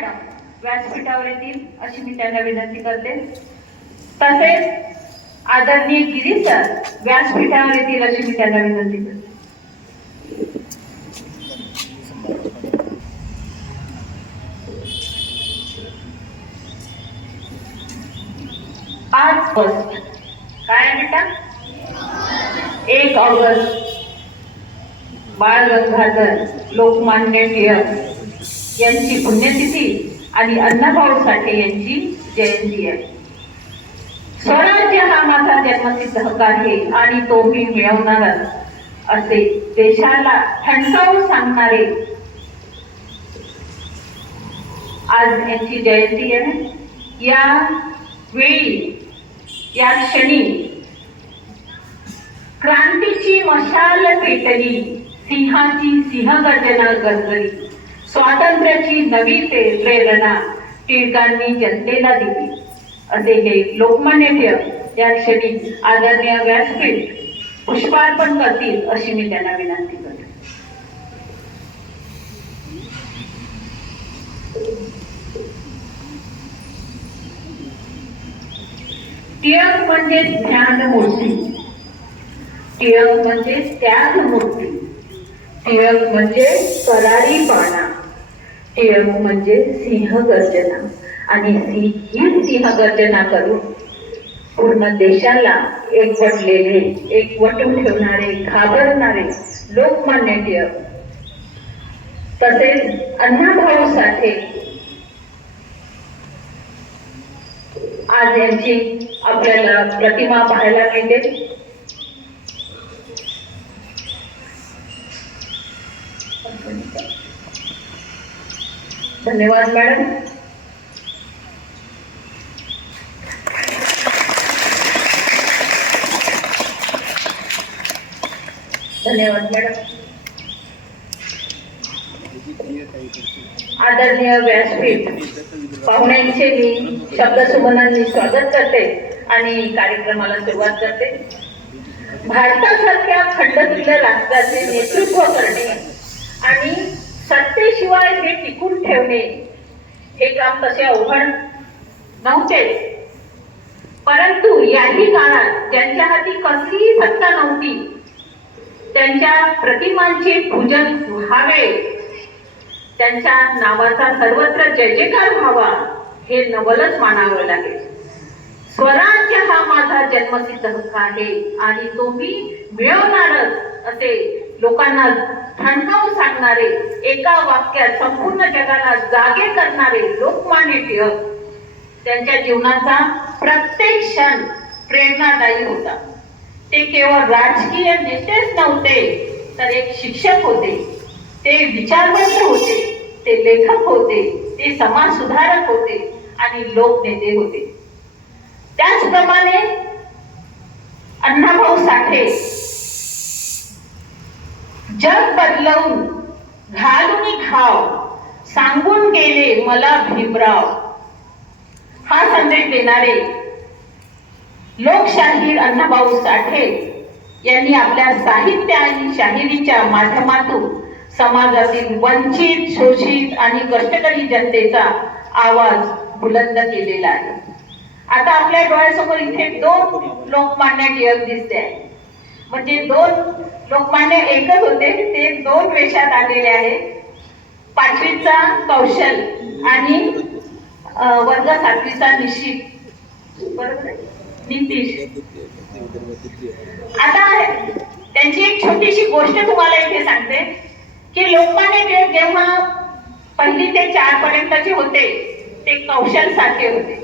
Madam व्यासपीठावर येतील अशी मी त्यांना विनंती करते। तसेच आदरणीय गिरीश सर व्यासपीठावर येतील अशी मी त्यांना विनंती करते। आज काय बेटा 1 ऑगस्ट बाळ गंगाधर लोकमान्य टिळक यांची पुण्यतिथी आणि अण्णाभाऊ साठे यांची जयंती आहे। स्वराज्य हा माझा जन्मसिद्ध हक्क आहे आणि तो मी मिळवणारच असे देशाला ठणकावून सांगणारे आज यांची जयंती आहे। या वेळी या क्षणी क्रांतीची मशाल पेटली, सिंहाची सिंहगर्जना गरजली, स्वातंत्र्याची नवी प्रेरणा टिळकांनी जनतेला दिली असे हे लोकमान्य टिळक या क्षणी आदरणीय व्यासपीठ पुष्पार्पण करतील अशी मी त्यांना विनंती करते। टिळक म्हणजे ज्ञानमूर्ती, टिळक म्हणजे त्यागमूर्ती, टिळक म्हणजे करारीपणा, टिळक म्हणजे सिंहगर्जना आणि ही सिंहगर्जना करून पूर्ण देशाला एकवटलेले, एकवटून ठेवणारे, घाबरणारे लोकमान्य टिळक। तसेच अण्णाभाऊ साठे आज यांची आपल्याला प्रतिमा पाहायला मिळते। धन्यवाद मॅडम। धन्यवाद मॅडम। आदरणीय व्यासपीठ पाहुण्यांचे मी शब्दसुमनांनी स्वागत करते आणि कार्यक्रमाला सुरुवात करते। भारतासारख्या खंडग्र राष्ट्राचे नेतृत्व करणे आणि सत्तेशिवाय हे टिकून ठेवणे हे काम तसे अवघड नव्हते, परंतु याही काळात ज्यांच्या हाती कसलीही सत्ता नव्हती त्यांच्या प्रतिमांचे पूजन व्हावे, त्यांच्या नावाचा सर्वत्र जय जयकार व्हावा हे नवलच मानावं लागेल। स्वराज्य हा माझा जन्मसिद्ध हक्क आहे आणि तो मी मिळवणारच असे लोकांना ठणकावून सांगणारे, एका वाक्यात संपूर्ण जगाला जागे करणारे लोकमान्य टिळक, त्यांच्या जीवनाचा प्रत्येक क्षण प्रेरणादायी होता। ते केवळ राजकीय नेतेच नव्हते तर एक शिक्षक होते, ते विचारवंत होते, ते लेखक होते, ते समाज सुधारक होते आणि लोकनेते होते। त्याचप्रमाणे अण्णाभाऊ साठे जग बदलवून घालून घाव सांगून गेले मला भीमराव हा संदेश देणारे लोकशाहीर अण्णाभाऊ साठे यांनी आपल्या साहित्य आणि शाहिरीच्या माध्यमातून समाजातील वंचित, शोषित आणि कष्टकरी जनतेचा आवाज बुलंद केलेला आहे। आता आपल्या डोळ्यासमोर इथे 2 लोकमान्य टिळक दिसते आहे, म्हणजे 2 लोकमान्य एकच होते, ते 2 वेशात आलेले आहेत। 5वीचा कौशल आणि वर्ग 7वीचा निश्चित, बरोबर नितीश। आता त्यांची एक छोटीशी गोष्ट तुम्हाला इथे सांगते की लोकमान्य टिळक जेव्हा 1ली ते 4 पर्यंतचे होते ते कौशल सारखे होते,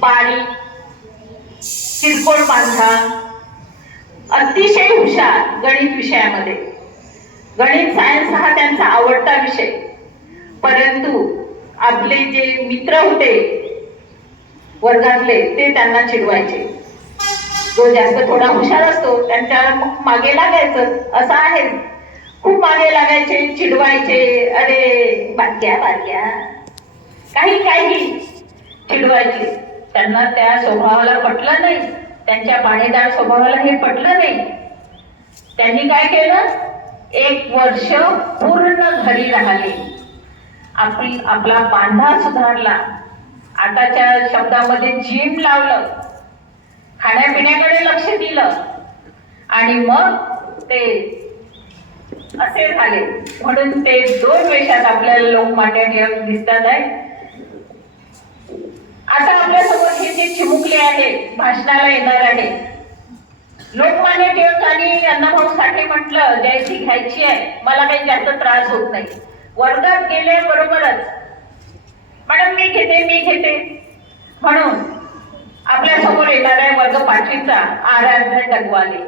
बारीक, किरकोळ बांधा, अतिशय हुशार गणित विषयामध्ये। गणित सायन्स हा त्यांचा आवडता विषय, परंतु आपले जे मित्र होते वर्गातले ते त्यांना चिडवायचे। जो जास्त थोडा हुशार असतो त्यांच्या मागे लागायचं, असं आहे, खूप मागे लागायचे, चिडवायचे, अरे बारक्या बारक्या, काही चिडवायचे। त्यांना त्या स्वभावाला पटलं नाही, त्यांच्या पाणीदार स्वभावाला हे पटलं नाही। त्यांनी काय केलं, 1 वर्ष पूर्ण घरी राहिले आपला बांधा सुधारला, आताच्या शब्दामध्ये जिम लावलं, खाण्यापिण्याकडे लक्ष दिलं आणि मग ते असे झाले. म्हणून ते 2 वेशात आपल्याला लोकमान्य टिळक दिसतात आहे. आता आपल्यासमोर हे जे चिमुकले आहे भाषणाला येणार आहे, लोकमान्य टिळकांनी अण्णाभाऊ साठे म्हटलं जयंती घ्यायची आहे, मला काही जास्त त्रास होत नाही. वर्गात गेले बरोबरच मॅडम मी घेते म्हणून आपल्या समोर येणार आहे वर्ग 5वीचा आराध्य डगवाले.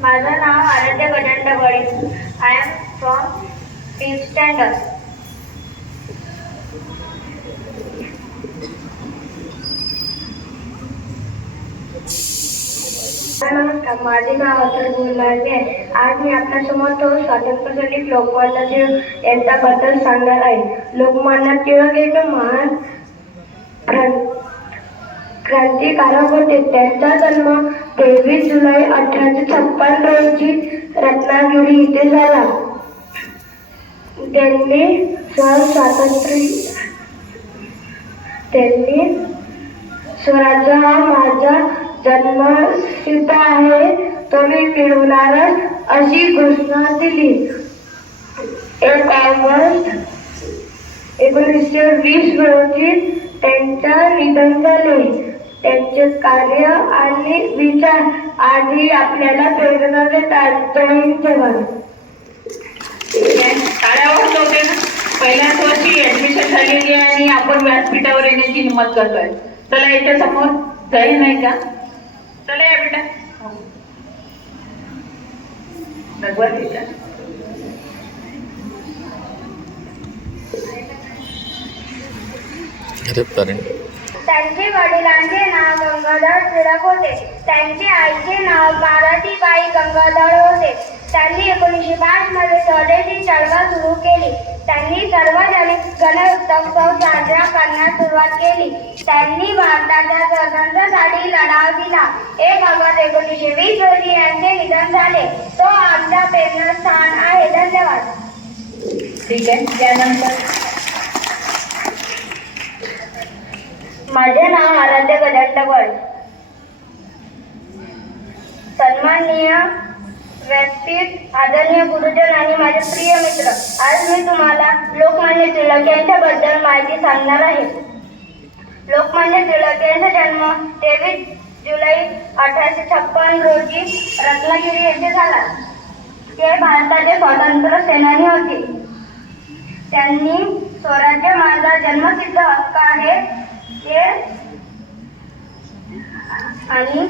माझं नाव Aradhya Gajanan Dagwale. I am from 5th standard. नमस्कार, माझे नाव अतुल गुलाबी आहे. आज मी आपल्यासमोर स्वातंत्र्य सैनिक लोकमान्य टिळक यांच्याबद्दल सांगणार आहे. लोकमान्य टिळक एक महान क्रांतिकारक होते. त्यांचा जन्म 23 जुलै 1856 रोजी रत्नागिरी येथे झाला. त्यांनी स्वराज्य हा माझा जन्मसिद्ध आहे, तो मी मिळवणारच अशी घोषणा दिली. 1 ऑगस्ट 1920 रोजी त्यांचे निधन झाले. त्यांचे कार्य आणि विचार आजही आपल्याला प्रेरणा देतात. जय हिंद, जय भारत. टाळ्या होते ना. पहिल्याच वर्षी ऍडमिशन झालेली आहे आणि आपण व्यासपीठावर येण्याची हिंमत करतोय. चला याच्या समोर जाईल नाही का? चला या बेटा. त्यांचे वडिलांचे नाव गंगाधर टिळक होते. त्यांचे आईचे नाव पार्वतीबाई गंगाधर होते. त्यांनी 1905 मध्ये स्वदेशी चळवळ सुरू केली. त्यांनी सार्वजनिक गणेशोत्सव साजरा करण्यास सुरुवात केली. त्यांनी भारताच्या स्वातंत्र्यासाठी लढा दिला. 1 ऑगस्ट 1920 रोजी यांचे निधन झाले. तो आमच्या प्रेरणास्थान आहे. धन्यवाद. ठीक आहे. त्यानंतर माझे नाव आराध्य गजानन डगवाळे. सन्माननीय व्यासपीठ, आदरणीय गुरुजन आणि माझे प्रिय मित्र, आज मी तुम्हाला लोकमान्य टिळक यांच्याबद्दल माहिती सांगणार आहे. लोकमान्य टिळक यांचा जन्म 23 जुलै 1856 रोजी रत्नागिरी येथे झाला. ते भारताचे स्वातंत्र्य सेनानी होते. त्यांनी स्वराज्य माझा जन्मसिद्ध हक्क आहे आणि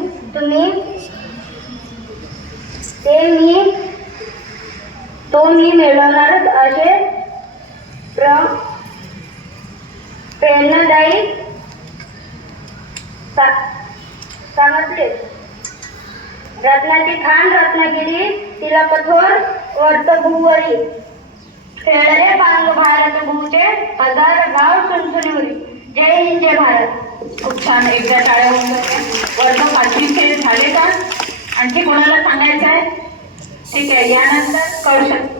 तो मी मिळवणारच असे प्रेरणादायी सांगितले. रत्नाची खान रत्नागिरी, तिला कठोर वर्तभूवरी, खेळले पांग भारत भूचे, 1000 गाव सुनसुनीवरी. जय हिंद, जय भारत. खूप छान. एकदा टाळ्या होऊन वर्ग 5वीचे झाले का? आणखी कोणाला सांगायचं आहे? ठीक आहे. यानंतर करू शकतो.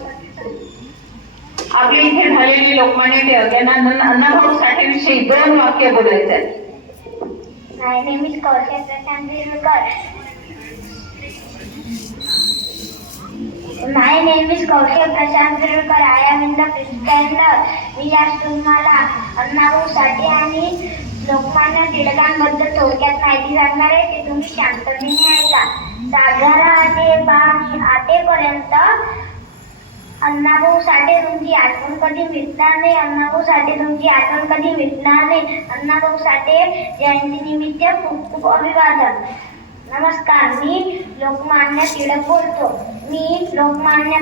आपली इथे झालेली लोकमान्य टिळक यांना अण्णाभाऊ साठेविषयी 2 वाक्य बोलायचे आहेत. My name is Kaushal Prashant Virukar. My name is Kaushal Prashant Virukar. I am in the 5th standard. मी आज तुम्हाला अण्णाभाऊ साठे आणि लोकमान्य टिळकांबद्दल थोडक्यात माहिती सांगणार आहे. ते तुम्ही शांतपणे ऐका. सागरा आटे पाणी आटेपर्यंत अण्णाभाऊ साठे तुमची आठवण कधी मिटणार नाही. अण्णाभाऊ साठे तुमची आठवण कधी मिटणार नाही. अण्णाभाऊ साठे जयंती निमित्त खूप खूप अभिवादन. नमस्कार, मी लोकमान्य टिळक बोलतो. मी लोकमान्य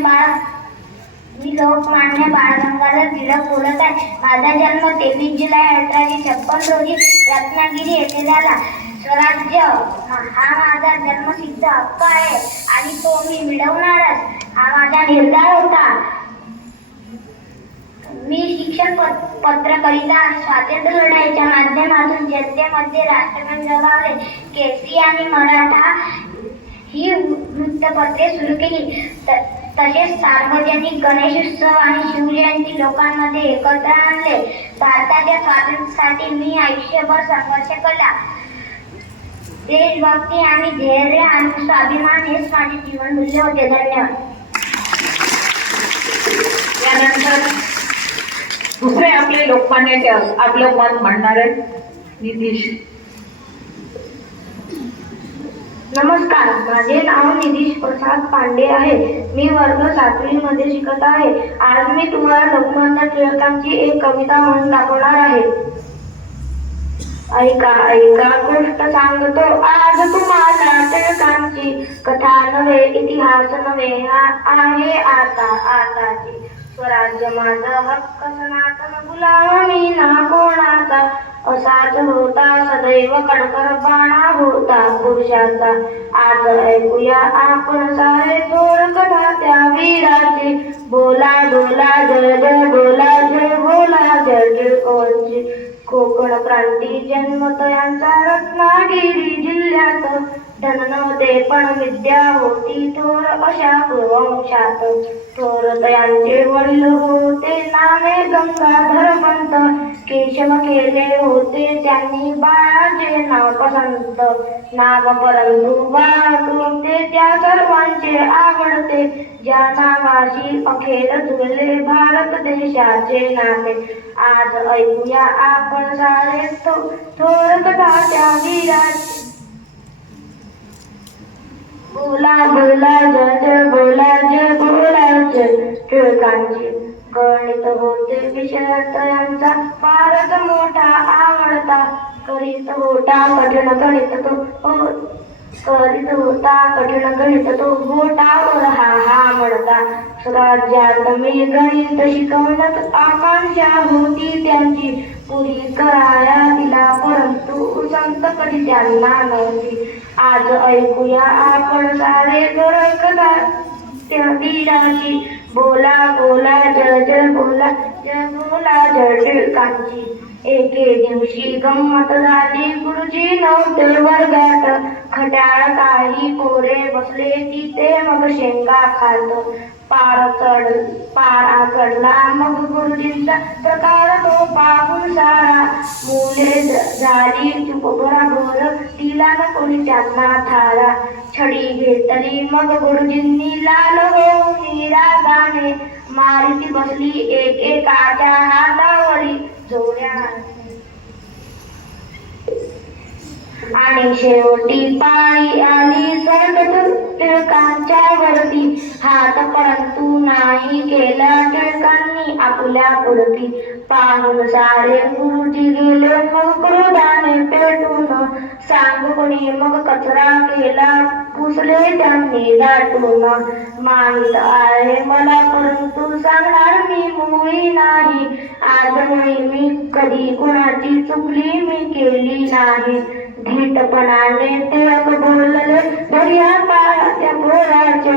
बाळ गंगाधर टिळक बोलत आहे. माझा जन्म 23 जुलै 1856 रोजी रत्नागिरी येथे झाला. स्वराज्य हा माझा जन्मसिद्ध हक्क आहे आणि तो मी मिळवणारच हा माझा निर्धार होता. मी शिक्षण पत्रकारिता स्वातंत्र्य लढाईच्या माध्यमातून जनतेमध्ये राष्ट्रगान जगावले. केसरी आणि मराठा ही वृत्तपत्रे सुरू केली. तसेच सार्वजनिक गणेशोत्सव आणि शिवजयंती लोकांमध्ये एकत्र आणले. भारताच्या स्वातंत्र्यासाठी मी आयुष्यभर संघर्ष केला. देशभक्ती आणि धैर्य आणि स्वाभिमान हेच माझे जीवन मूल्य होते. धन्यवाद. यानंतर दुसरे आपले लोकमान्य टिळक आपलं मत मांडणारे नितीश. नमस्कार, माझे नाव नितीश प्रसाद पांडे आहे. मी वर्ग 7वी मध्ये शिकत आहे. आज मी तुम्हाला लोकमान्य टिळकांची एक कविता म्हणून दाखवणार आहे. ऐका ऐका गोष्ट सांगतो आज तुम्हाला टिळकांची. कथा नव्हे, इतिहास नव्हे, आहे आताची. स्वराज्य माझा हक्क सनातन, गुलामी ना कोणाचा. असाच होता सदैव कडकर बाणा होता पुरुषाचा. आज ऐकूया आपण सारे थोर कथा त्या वीराची. बोला बोला जय जय बोला, जय बोला जय टिळकोंची. कोकण क्रांती जन्मत यांचा रत्नागिरी जिल्ह्यात. धन नव्हते पण विद्या होती थोर अशा कुरुवंशात. थोर यांचे वडील होते नामे गंगाधर पंत. केशव केले होते त्यांनी बाळाचे नाव पसंत. नाव परंतु बाळाचे त्या सर्वांचे आवडते. ज्या नावाशी अखेर जुळले भारत देशाचे नाते. आज ऐकूया आपण सारे थोर कथा त्या वीराची. बोला बोला जय जय बोला, जय बोला जय टिळकांची. गणित होते विषय यांचा फारच मोठा आवडता. करीत होता कठीण गणित तो बोटावर हा म्हणता. स्वराज्यात मी गणित शिकवण्यात आकांक्षा होती त्यांची. पुरी कराया तिला परंतु संत कधी त्यांना नव्हती. आज ऐकूया आपण सारे थोर कथा त्या वीराची. बोला बोला जय जय बोला, जय बोला जय टिळकांची. एके दिवशी गंमत झाली, गुरुजी नव्हते वर्गात. खट्याळ काही पोरे बसले तिथे मग शेंगा खात. पारा चढला मग गुरुजींचा प्रकार तो पाहून सारा. मुले झाली चुप बरोबर, तिला न कोणी त्यांना थारा. छडी घेतली मग गुरुजींनी लाल होऊन रागाने. मारिती बसली एकेकाच्या हातावरी जोड्या. आणि शेवटी पाळी आली टिळकांच्या वरती. हात परंतु नाही केला टिळकांनी आपल्या पुरती. पाहून सारे गुरुजी गेले मग क्रोधाने पेटून. सांगू कोणी मग कचरा केला पुसले त्यांनी दाटून. माहीत आहे मला परंतु सांगणार मी मुळी नाही. आज मुळी मी कधी कुणाची चुकली मी केली नाही. धीटपणाने टिळक बोलले धर्या पाया पोराचे.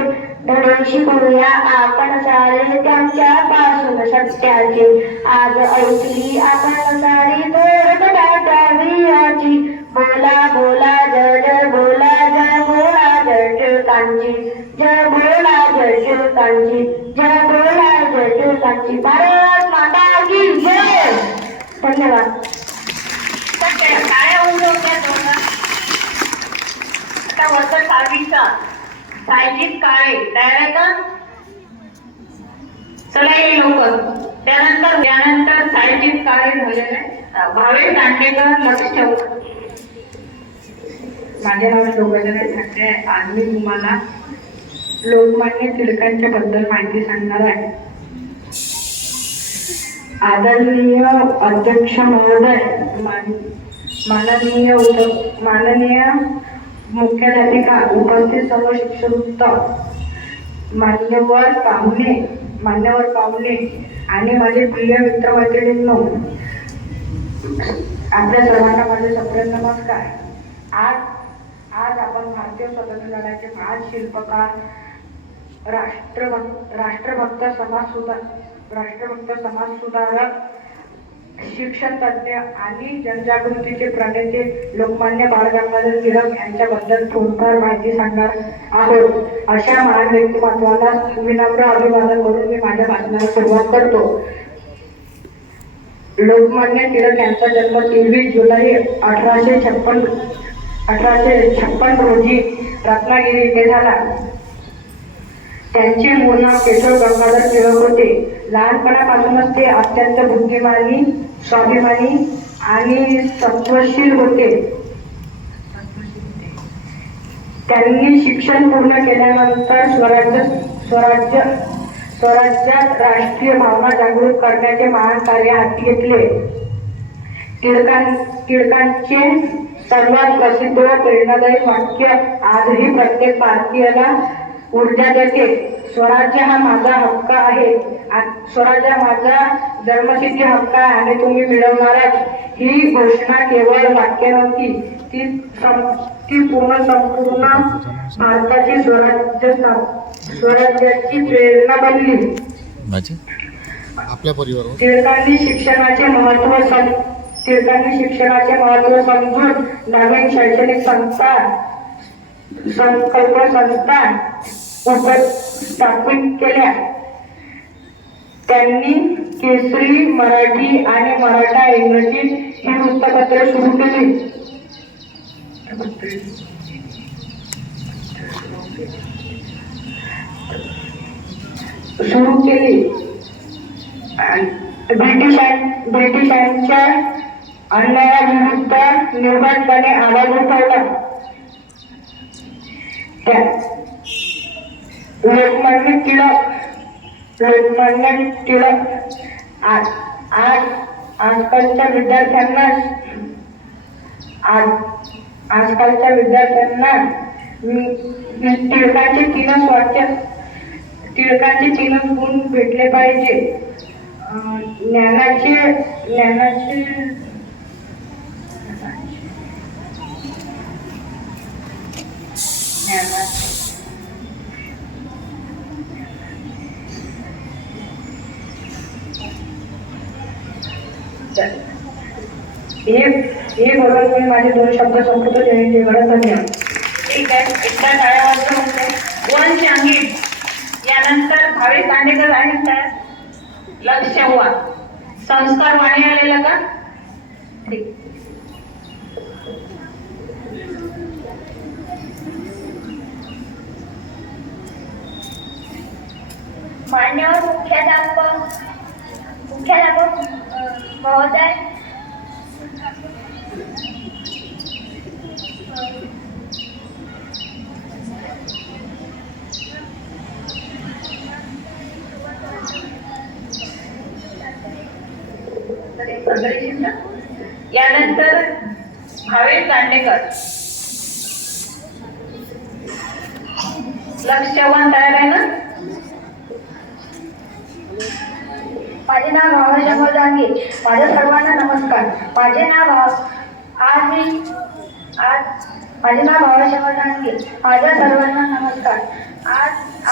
धडे शिकवूया आपण सारे त्यांच्या पासून सत्याचे. आज ऐकली आपण सारी थोर कथा त्या वीराची. बोला बोला जय जय बोला, जय बोला जय टिळकांची. जय बोला जय टिळकांची, जय बोला जय टिळकांची. भारत माता की जय. धन्यवाद. काय आता वर्ष 6वीचा सायजित काळे डायरेक्टर. चला ये लवकर. त्यानंतर सायजित काळे झालेले भावे दांडेकर लक्ष ठेवू. माझे नाव शोभाजन ठाकरे. आज मी तुम्हाला लोकमान्य टिळकांच्या बद्दल माहिती सांगणार आहे. आदरणीय अध्यक्ष महोदय, माननीय मुख्याध्यापिका, उपस्थित सर्व शिक्षक, मान्यवर पाहुणे आणि माझे प्रिय मित्रमैत्रिणींनो, आपल्या सर्वांना माझे सप्रेम नमस्कार. आज आपण भारतीय स्वातंत्र्य लढ्याचे महान शिल्पकार, राष्ट्रभक्त, राष्ट्रभक्त, समाजसुधारक, शिक्षण तज्ञ आणि जनजागृतीचे प्रणेते लोकमान्य बाळ गंगाधर टिळक यांच्याबद्दल थोडीफार माहिती सांगणार आहोत. अशा महान व्यक्तिमत्वाला विनम्र अभिवादन करून मी माझ्या भाषणाला सुरुवात करतो. लोकमान्य टिळक यांचा जन्म 23 जुलै 1856 रोजी रत्नागिरी येथे झाला. त्यांचे मूळ नाव केशव गंगाधर टिळक होते. लहानपणापासूनच ते अत्यंत बुद्धिमानी, स्वाभिमानी आणि सत्वशील होते. त्यांनी शिक्षण पूर्ण केल्यानंतर स्वराज्यात राष्ट्रीय भावना जागृत करण्याचे महान कार्य हाती घेतले. टिळकांचे सर्वात प्रसिद्ध व प्रेरणादायी वाक्य आजही प्रत्येक भारतीयाला ऊर्जा देते. स्वराज्य हा माझा हक्क आहे. स्वराज्य हा माझा जन्मसिद्ध हक्क आहे आणि तुम्ही मिळवणारच. ही घोषणा केवळ वाक्य नव्हती, ती संपूर्ण भारताची स्वराज्याची प्रेरणा बनली. आपल्या परिवारावर टिळकांनी शिक्षणाचे महत्त्व समजून नवीन शैक्षणिक संकल्प संस्था स्थापित केल्या. त्यांनी केसरी, मराठी आणि मराठा इंग्रजी ही वृत्तपत्रे सुरू केली. ब्रिटिशांच्या अन्यायाविरुद्ध निर्भयपणे आवाज उठवला. लोकमान्य टिळक आजकालच्या विद्यार्थ्यांना टिळकांचे तीनच गुण भेटले पाहिजे. ज्ञानाचे हे बोलून मी माझे 2 शब्द संपवतो. धन्यवाद. ठीक आहे, एकदा टाळ्या वाजवून वन सांगित. यानंतर भावे दांडेकर आहेत का? लक्ष हुआ. संस्कार वाणी आलेला का? ठीक. मान्यवर मुख्याध्यापक महोदय, यानंतर भावे दांडेकर. लक्ष वन तयार आहे ना? माझे नाव भावशंकर जांगे. माझ्या सर्वांना नमस्कार. माझे नाव भावशंकर जांगे. माझ्या सर्वांना नमस्कार.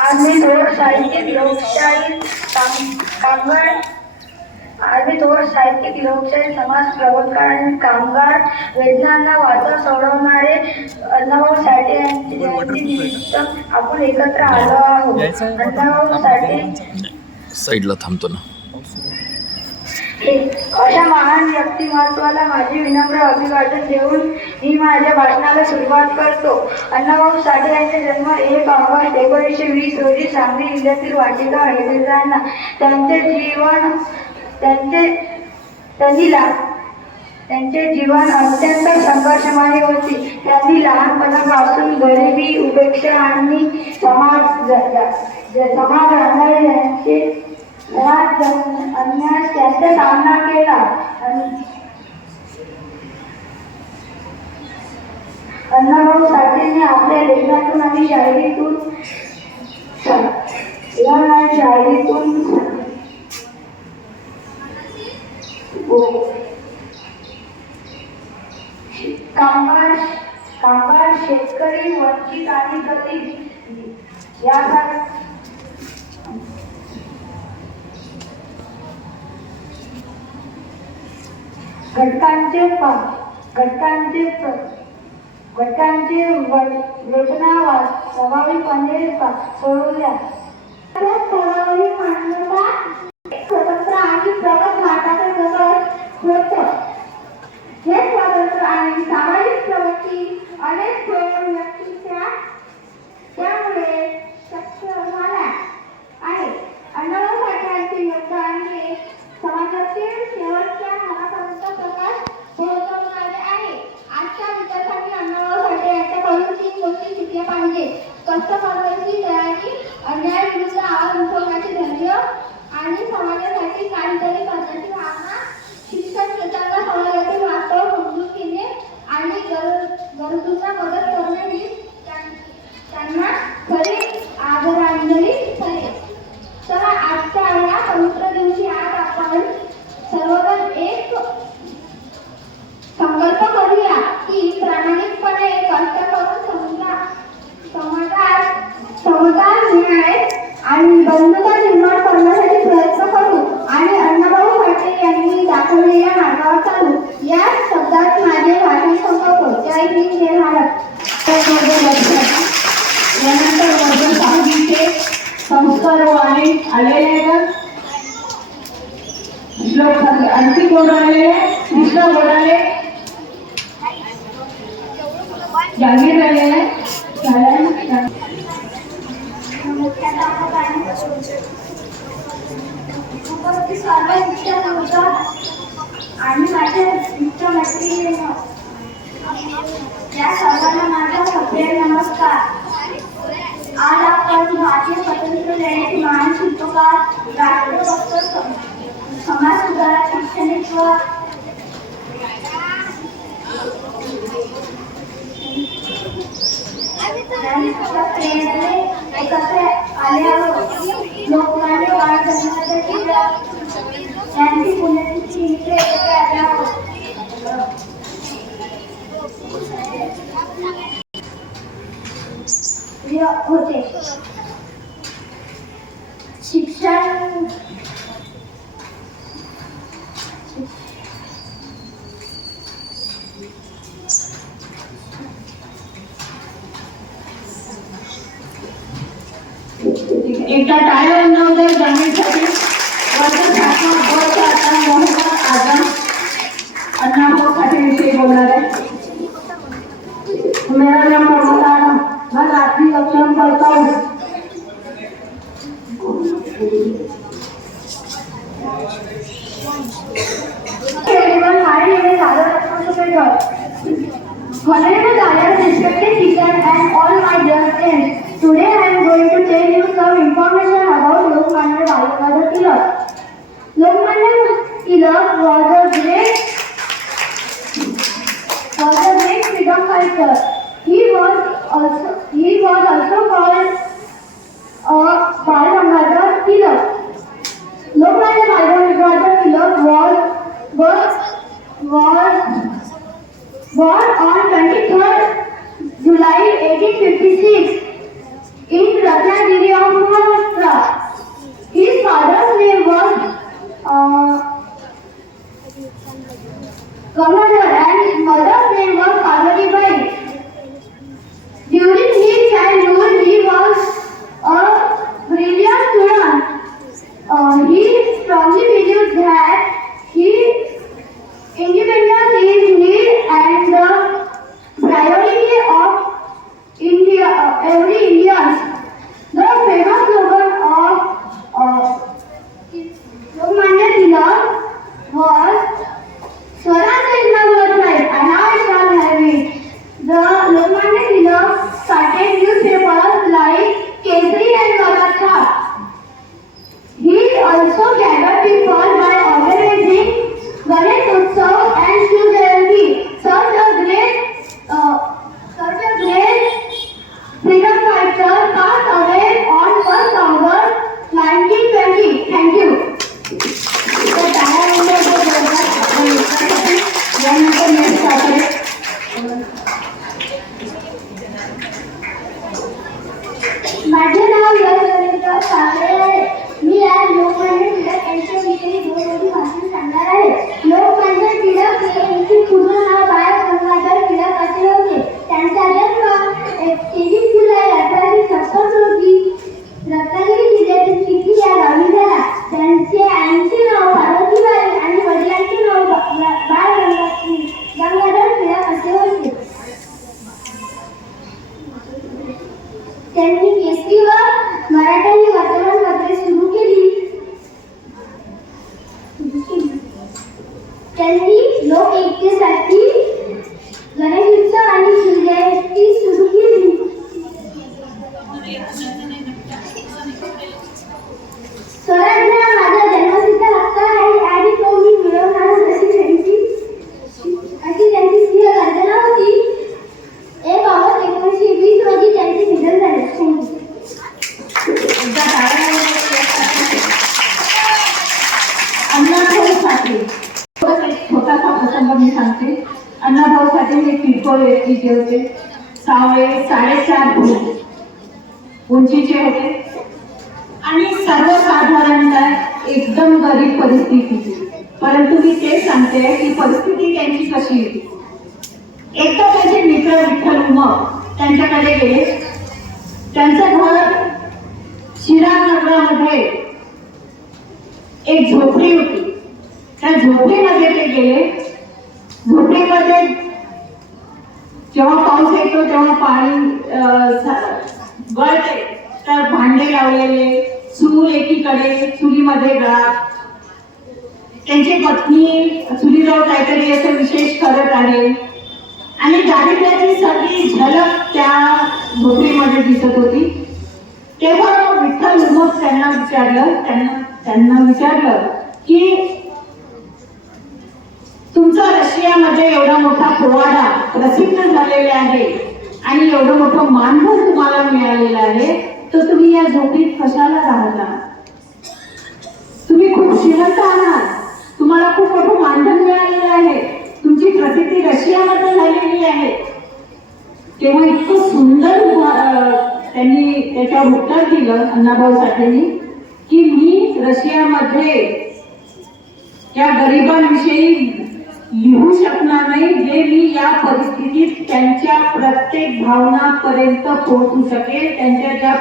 आज मी थोर साहित्यिक लोकशाही समाज प्रवर्तक आणि कामगार वेदनांना वाचा सोडवणारे अण्णाभाऊ साठे यांची जयंती निमित्त आपण एकत्र आलो आहोत. अण्णाभाऊ साठे साईडला थांबतो ना. अशा महान व्यक्तिमत्वाला माझे विनम्र अभिवादन देऊन मी माझ्या भाषणाला सुरुवात करतो. अण्णाभाऊ साठे यांचा जन्म 1 ऑगस्ट 1920 रोजी सांगली जिल्ह्यातील वाटेगाव येथे झाला. त्यांचे जीवन अत्यंत संघर्षमय होते. त्यांनी लहानपणापासून गरिबी, उपेक्षा आणि समाज अन्यायाचा सामना केला. अण्णाभाऊ साठेंनी आपल्या लेखनातून आणि शायरीतून कामगार, शेतकरी, वंचित आणि दलित घटकांचे रचना प्रभावीपणे सोडवल्या. ठराविक मान्यता स्वतंत्र आणि प्रगत भारताचे जगत होतं. हे स्वातंत्र्य आणि सामाजिक प्रगती अनेक व्यक्तीच्या त्यामुळे शक्य झाला आहे. अण्णाभाऊ साठे यांचे योगदान हे समाजातील शेवटच्या घरापर्यंत प्रकाश पोहोचवणारे आहे. आजच्या विद्यार्थ्यांनी अण्णाभाऊ साठे यांच्याकडून 3 गोष्टी शिकल्या पाहिजेत. कष्ट करण्याची तयारी, अन्यायाविरुद्ध आवाज उठवण्याचे धैर्य आणि समाजासाठी काहीतरी करण्याची भावना. शिक्षण क्षेत्राला समाजातील वास्तव समजून घेणे आणि गरजूंना मदत करणे ही त्यांना खरी आदरांजली ठरेल. तर आजच्या या पवित्र दिवशी आज आपण सर्वजण एक संकल्प करूया की प्रामाणिकपणे कष्ट करून समाजात समता, न्याय आणि बंधुता निर्माण करण्यासाठी प्रयत्न करू आणि अण्णाभाऊ साठे यांनी दाखवलेल्या मार्गावर चालू. या शब्दात माझे भाषण संपवतो. जय हिंद, जय भारत. यानंतर वर्ग 6चे संस्कार वाणी आलेले आहेत. श्लोक आणखी कोण आलेले? कृष्ण बोलाले, जागीर आलेले उपस्थित सर्व शिक्षक आणि माझे मित्रमैत्रिणी या सर्वांना माझा सप्रिय नमस्कार. आज आपण भारतीय स्वातंत्र्य लढ्याचे महान शिल्पकार, राष्ट्रभक्त, समाज सुधारक, शैक्षणिक प्रेरणेने एकत्र आल्यावर लोकमान्य बाळ गंगाधर टिळक यांची पुण्यतिथी इथे एकत्र आल्यावर होते. शिक्षण एकदा टाळ्या वाजवून जाण्यासाठी वर्ग 7चा आता मोहम्मद आझम अण्णाभाऊ साठे विषयी बोलणार आहे. मेरा नाम मोहम्मद आझम, मैं राष्ट्रीय सक्षम करता हूँ. everyone, my name is Adar Rasmussen. Honorable Dayas, respected teachers and all my dear friends, today I am going to tell you some information about Lokmanya Balagandhar Tilak. Lokmanya Tilak was a great freedom fighter. He was also called Balagandhar Tilak. Lokmanya Balagandhar Tilak was born on 23rd July 1856 in Ratnagiri of Maharashtra. His father's name was Gangadhar and his mother's name was Parvatibai. During his childhood, he was a brilliant student. He strongly believes that independence is need and the priority of India, every Indian. The famous slogan of Lokmanya Tilak was Swaraj is my birthright and I shall have it. The Lokmanya Tilak started newspapers like Kesari and Maratha. He also gathered people by organizing Ganesh Utsav and Shiv Jayanti. Such a great freedom fighter passed away on 1st August 1920. Thank you. यानंतर next आहे माझे नाव यश रवींद्र सागरे आहे. मी आज लोकमान्य टिळक यांच्या विषयी 2 भाषण सांगणार सांगणार आहे. लोकमान्य टिळक यांचे पूर्ण नाव बाळ गंगाधर टिळक असे होते. त्यांचा जन्म 23 जुलै 1870 रोजी रत्नागिरी जिल्ह्यातील चिखली या गावी झाला. त्यांचे आईचे नाव पार्वतीबाई आणि वडिलांचे नाव बाळ गंगाधर टिळक असे होते. त्यांनी केसरी व मराठी वर्तमानपत्रे सुरू केली. त्यांनी लोक एकतेसाठी गणेशोत्सव आणि शिवजयंती सुरू केली. स्वराज्य हा माझा जन्मसिद्ध हक्क आहे आणि तो मी मिळवणारच अशी त्यांची स्थिर गर्जना होती. 1 ऑगस्ट 1920 रोजी त्यांचे निधन झाले. अण्णाभाऊ साठे एक छोटासा प्रसंग मी सांगते. अण्णाभाऊ साठे हे किरकोळ व्यक्तीचे होते. 4.5 फूट उंचीचे होते आणि सर्वसाधारणतः एकदम गरीब परिस्थितीची. परंतु मी ते सांगते की परिस्थिती त्यांची कशी होती. एकदा त्याचे मित्र विठ्ठल उमप त्यांच्याकडे गेले. त्यांचं घर शिरानगरामध्ये एक झोपडी होती. त्या झोपडीमध्ये ते गेले. झोपडीमध्ये जेव्हा पाऊस येतो तेव्हा पाणी गळते, तर भांडे लावलेले, चूल एकीकडे, चुलीमध्ये गळा. त्यांची पत्नी चुलीजवळ काहीतरी असं विशेष करत आहे आणि दारिद्र्याची सगळी झलक त्या झोपडीमध्ये दिसत होती. तेव्हा विठ्ठल उमप त्यांना विचारलं की तुमचा रशियामध्ये एवढा मोठा पोवाडा प्रसिद्ध झालेला आहे आणि एवढं मोठं मानधन तुम्हाला मिळालेलं आहे, तर तुम्ही या झोपडीत कशाला राहता? तुम्ही खूप श्रीमंत आहात, तुम्हाला खूप मोठं मानधन मिळालेलं आहे, तुमची प्रसिद्धी रशियामध्ये झालेली आहे. तेव्हा इतकं सुंदर त्यांनी त्याच्यावर उत्तर दिलं अण्णाभाऊ साठेंनी की मी रशियामध्ये या गरिबांविषयी लिहू शकणार नाही, जे मी या परिस्थितीत त्यांच्या प्रत्येक भावनापर्यंत पोहोचू शकेल. त्यांच्या ज्या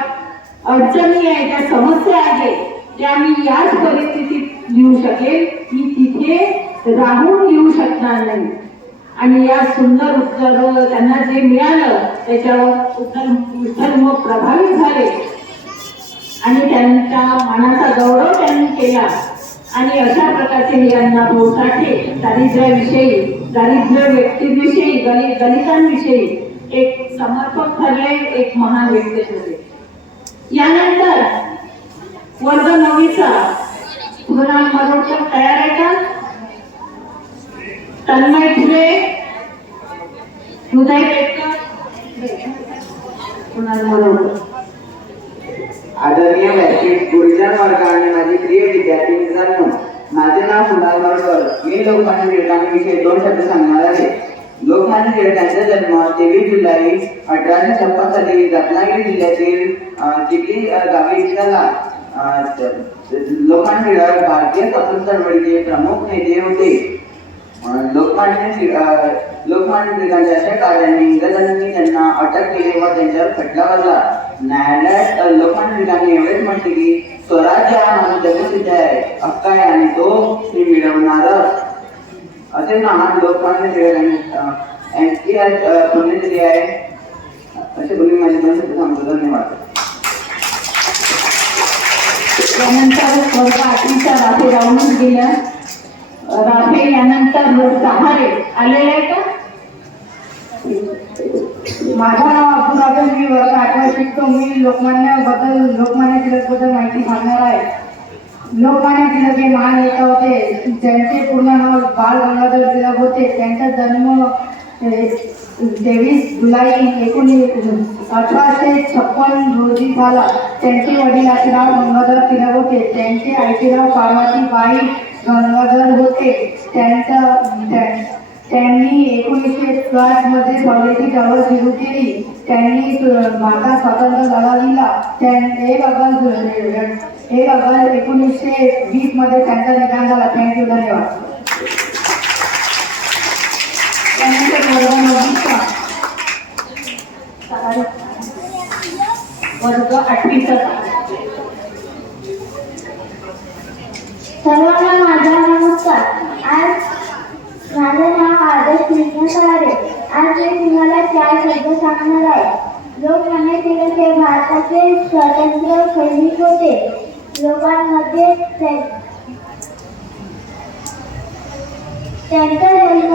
अडचणी आहेत, ज्या समस्या आहेत, त्या मी याच परिस्थितीत लिहू शकेल. मी तिथे राहून लिहू शकणार नाही. आणि या सुंदर उत्तर त्यांना जे मिळालं त्याच्यावर विठ्ठल उमप प्रभावित झाले आणि त्यांच्या मानाचा गौरव त्यांनी केला. आणि अशा प्रकारचे हे अण्णाभाऊ साठे दारिद्र्याविषयी, दारिद्र्य व्यक्तींविषयी, दलितांविषयी एक समर्पक ठरले, एक महान व्यक्ती होते. यानंतर वर्ग 9चा कुणाल मरोडकर तयार आहे का? तन्मय फुले, हृदय पेटकर, कुणाल मरोडकर. आदरणीय व्यासपीठ, गुरुजन वर्ग आणि माझी प्रिय विद्यार्थी मित्रांनो, माझे नाव कुणाल मरोडकर. मी लोकमान्य टिळकांविषयी 2 शब्द सांगणार आहे. लोकमान्य टिळकांचा जन्म 23 जुलै 1856 साली रत्नागिरी जिल्ह्यातील चिखली गावी झाला. लोकमान्य टिळक भारतीय स्वातंत्र्य चळवळीचे प्रमुख नेते होते. लोकमान्य टिळकांच्या अशा कार्याने इंग्रजांनी त्यांना अटक केली व त्यांच्यावर खटला भरला. न्यायालयात लोकमान्य टिळकांनी एवढेच म्हटले की स्वराज्य हा माझा जन्मसिद्ध हक्क आहे आणि तो मी मिळवणारच. असे महान लोकमान्य टिळकांनी आज पुण्यतिथी आहे. असे बोलून माझे 2 शब्द सांगतो. धन्यवाद. त्यानंतर वर्ग 8चा राफे राहूनच गेल्या. राफे यानंतर सहारे आलेले आहे का? माझं नाव अब्दुल राफे. मी वर्ग 8 शिकतो. मी लोकमान्य टिळक बद्दल माहिती सांगणार आहे. लोकमान्य टिळक हे महान नेता होते. त्यांचे पूर्ण नाव बाळ गंगाधर टिळक होते. त्यांचा जन्म 23 जुलै 1856 रोजी झाला. त्यांचे वडिलांचे नाव गंगाधर टिळक होते. त्यांचे आईचे नाव पार्वतीबाई गंगाधर होते. त्यांनी 1905 मध्ये कॉलेजची चळवळ सुरू केली. त्यांनी भारतात स्वातंत्र्य लढा दिला. 1 ऑगस्ट 1920 मध्ये त्यांचा निधन झाला. थँक्यू. धन्यवाद. वर्ग 8वीचा. सर्वांना माझा नमस्कार. आज माझं नाव आदर्श कृष्ण सराडे. आज मी तुम्हाला 4 शब्द सांगणार आहे. लोकमान्य टिळक हे भारताचे स्वातंत्र्य सैनिक होते. लोकांमध्ये त्यांचा जन्म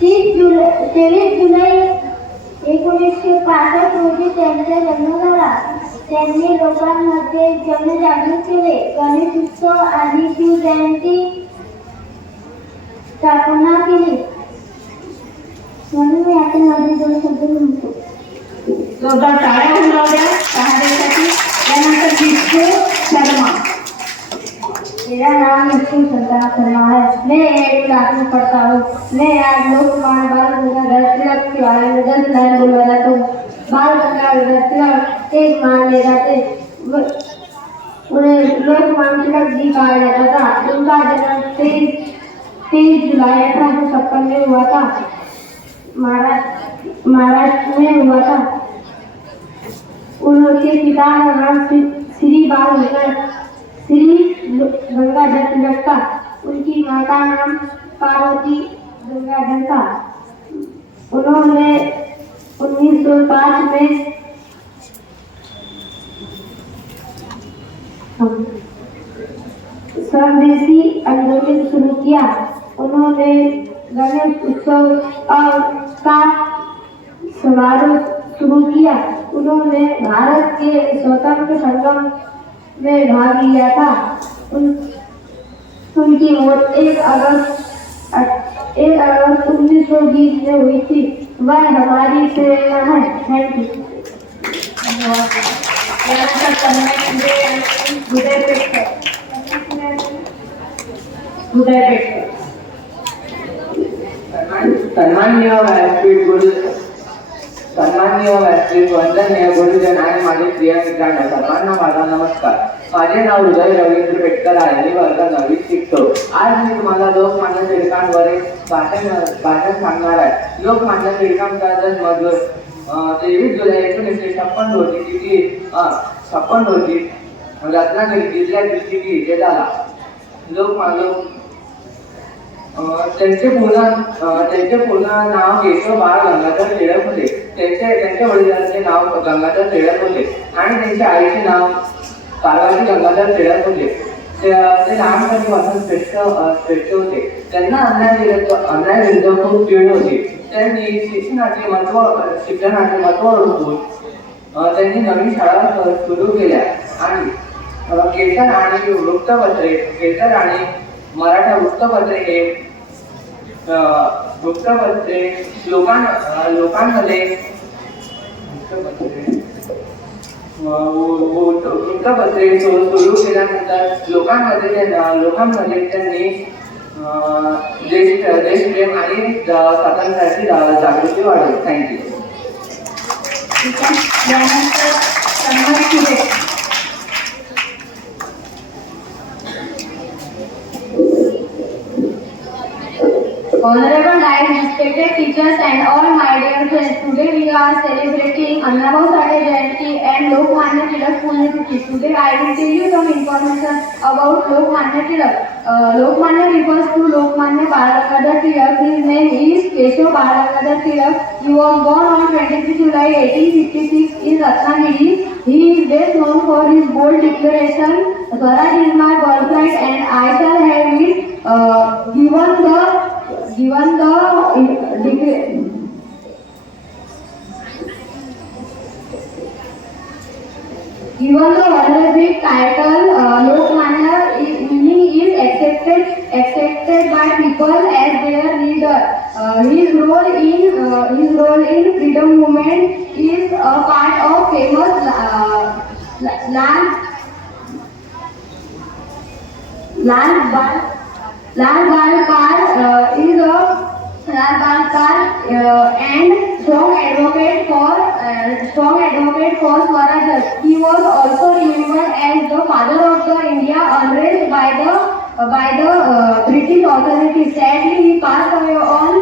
23 जुलै 1965 रोजी त्यांचा जन्म झाला. त्यांनी लोकांमध्ये जनजागृती केले. गणेश उत्सव आणि शिवजयंती स्थापना केली. म्हणून मी आता माझे 2 शब्द म्हणतो. जोरदार टाळ्या उडवल्या शहादेसाठी. त्यानंतर विष्णू शर्मा. मेरा नाम विष्णु संतान शर्मा है. मैं एक क्लास में पढ़ता हूँ. मैं आज लोकमान्य बाल गंगाधर तिलक के बारे में 10 लाइन बोलना चाहता हूँ. बाल गंगाधर तिलक एक माने जाते. उन्हें लोकमान्य तिलक जी कहा जाता था. उनका जन्म 23 जुलाई 1856 में हुआ था. महाराष्ट्र में हुआ था. उनके पिता का नाम श्री गंगाधर तिलक था. उनकी माता नाम पार्वती गंगाधर था. उन्होंने 1905 में स्वदेशी आंदोलन शुरू किया. उन्होंने गणेश उत्सव का समारोह शुरू किया. उन्होंने भारत के स्वतंत्र संग्राम में भाग लिया था. उनकी मौत 1 अगस्त 1920 में हुई थी. वह हमारी प्रेरणा है. Thank you. त्यानंतर हृदय पेटकर. सन्माननीय व्यासपीठ वंदनीय गुरुजन आणि माझे प्रिय मित्रांनो, सर्वांना माझा नमस्कार. माझे नाव हृदय रवींद्र पेटकर आहे. मी वर्ग 9वीत शिकतो. आज मी तुम्हाला लोकमान्य टिळकांवर एक भाषण सांगणार आहे. लोकमान्य टिळकांचा जन्म 23 जुलै 1956 रोजी रत्नागिरी जिल्ह्यातील चिखली येथे झाला. त्यांचे पूर्ण नाव केशव बाळ गंगाधर टिळक होते. त्यांच्या वडिलांचे नाव गंगाधर टिळक होते आणि त्यांच्या आईचे नाव पार्वती गंगाधर टिळक होते. ते लहानपणीपासून श्रेष्ठ होते. त्यांना अन्यायाविरुद्ध खूप चीड होती. त्यांनी शिक्षणाचे महत्त्व ओळखून त्यांनी नवीन शाळा सुरू केल्या आणि कीर्तन आणि मराठा वृत्तपत्रे लोकांमध्ये सुरू केल्यानंतर लोकांमध्ये त्यांनी देशप्रेम आणि स्वातंत्र्याची जागृती वाढवली. Thank you. Honorable guys, respected teachers and all my dear friends, today we are celebrating Annabhau Sade Jayanti and Lokmanya Tilak Punyatithi. Today I will tell you some information about Lokmanya Tilak. Lokmanya refers to Lokmanya Bal Tilak. His name is Keshav Bal Tilak. He was born on 23 July 1856 in Ratnagiri. He is best known for his bold declaration, "Swaraj is my birthright and I shall have it." Given the honorific title Lokmanya, meaning is accepted by people as their leader. His role in freedom movement is a part of famous Lal Bal Pal and strong advocate for Swaraj. He was also remembered as the father of the India unrest by the British authorities. Sadly, he passed away on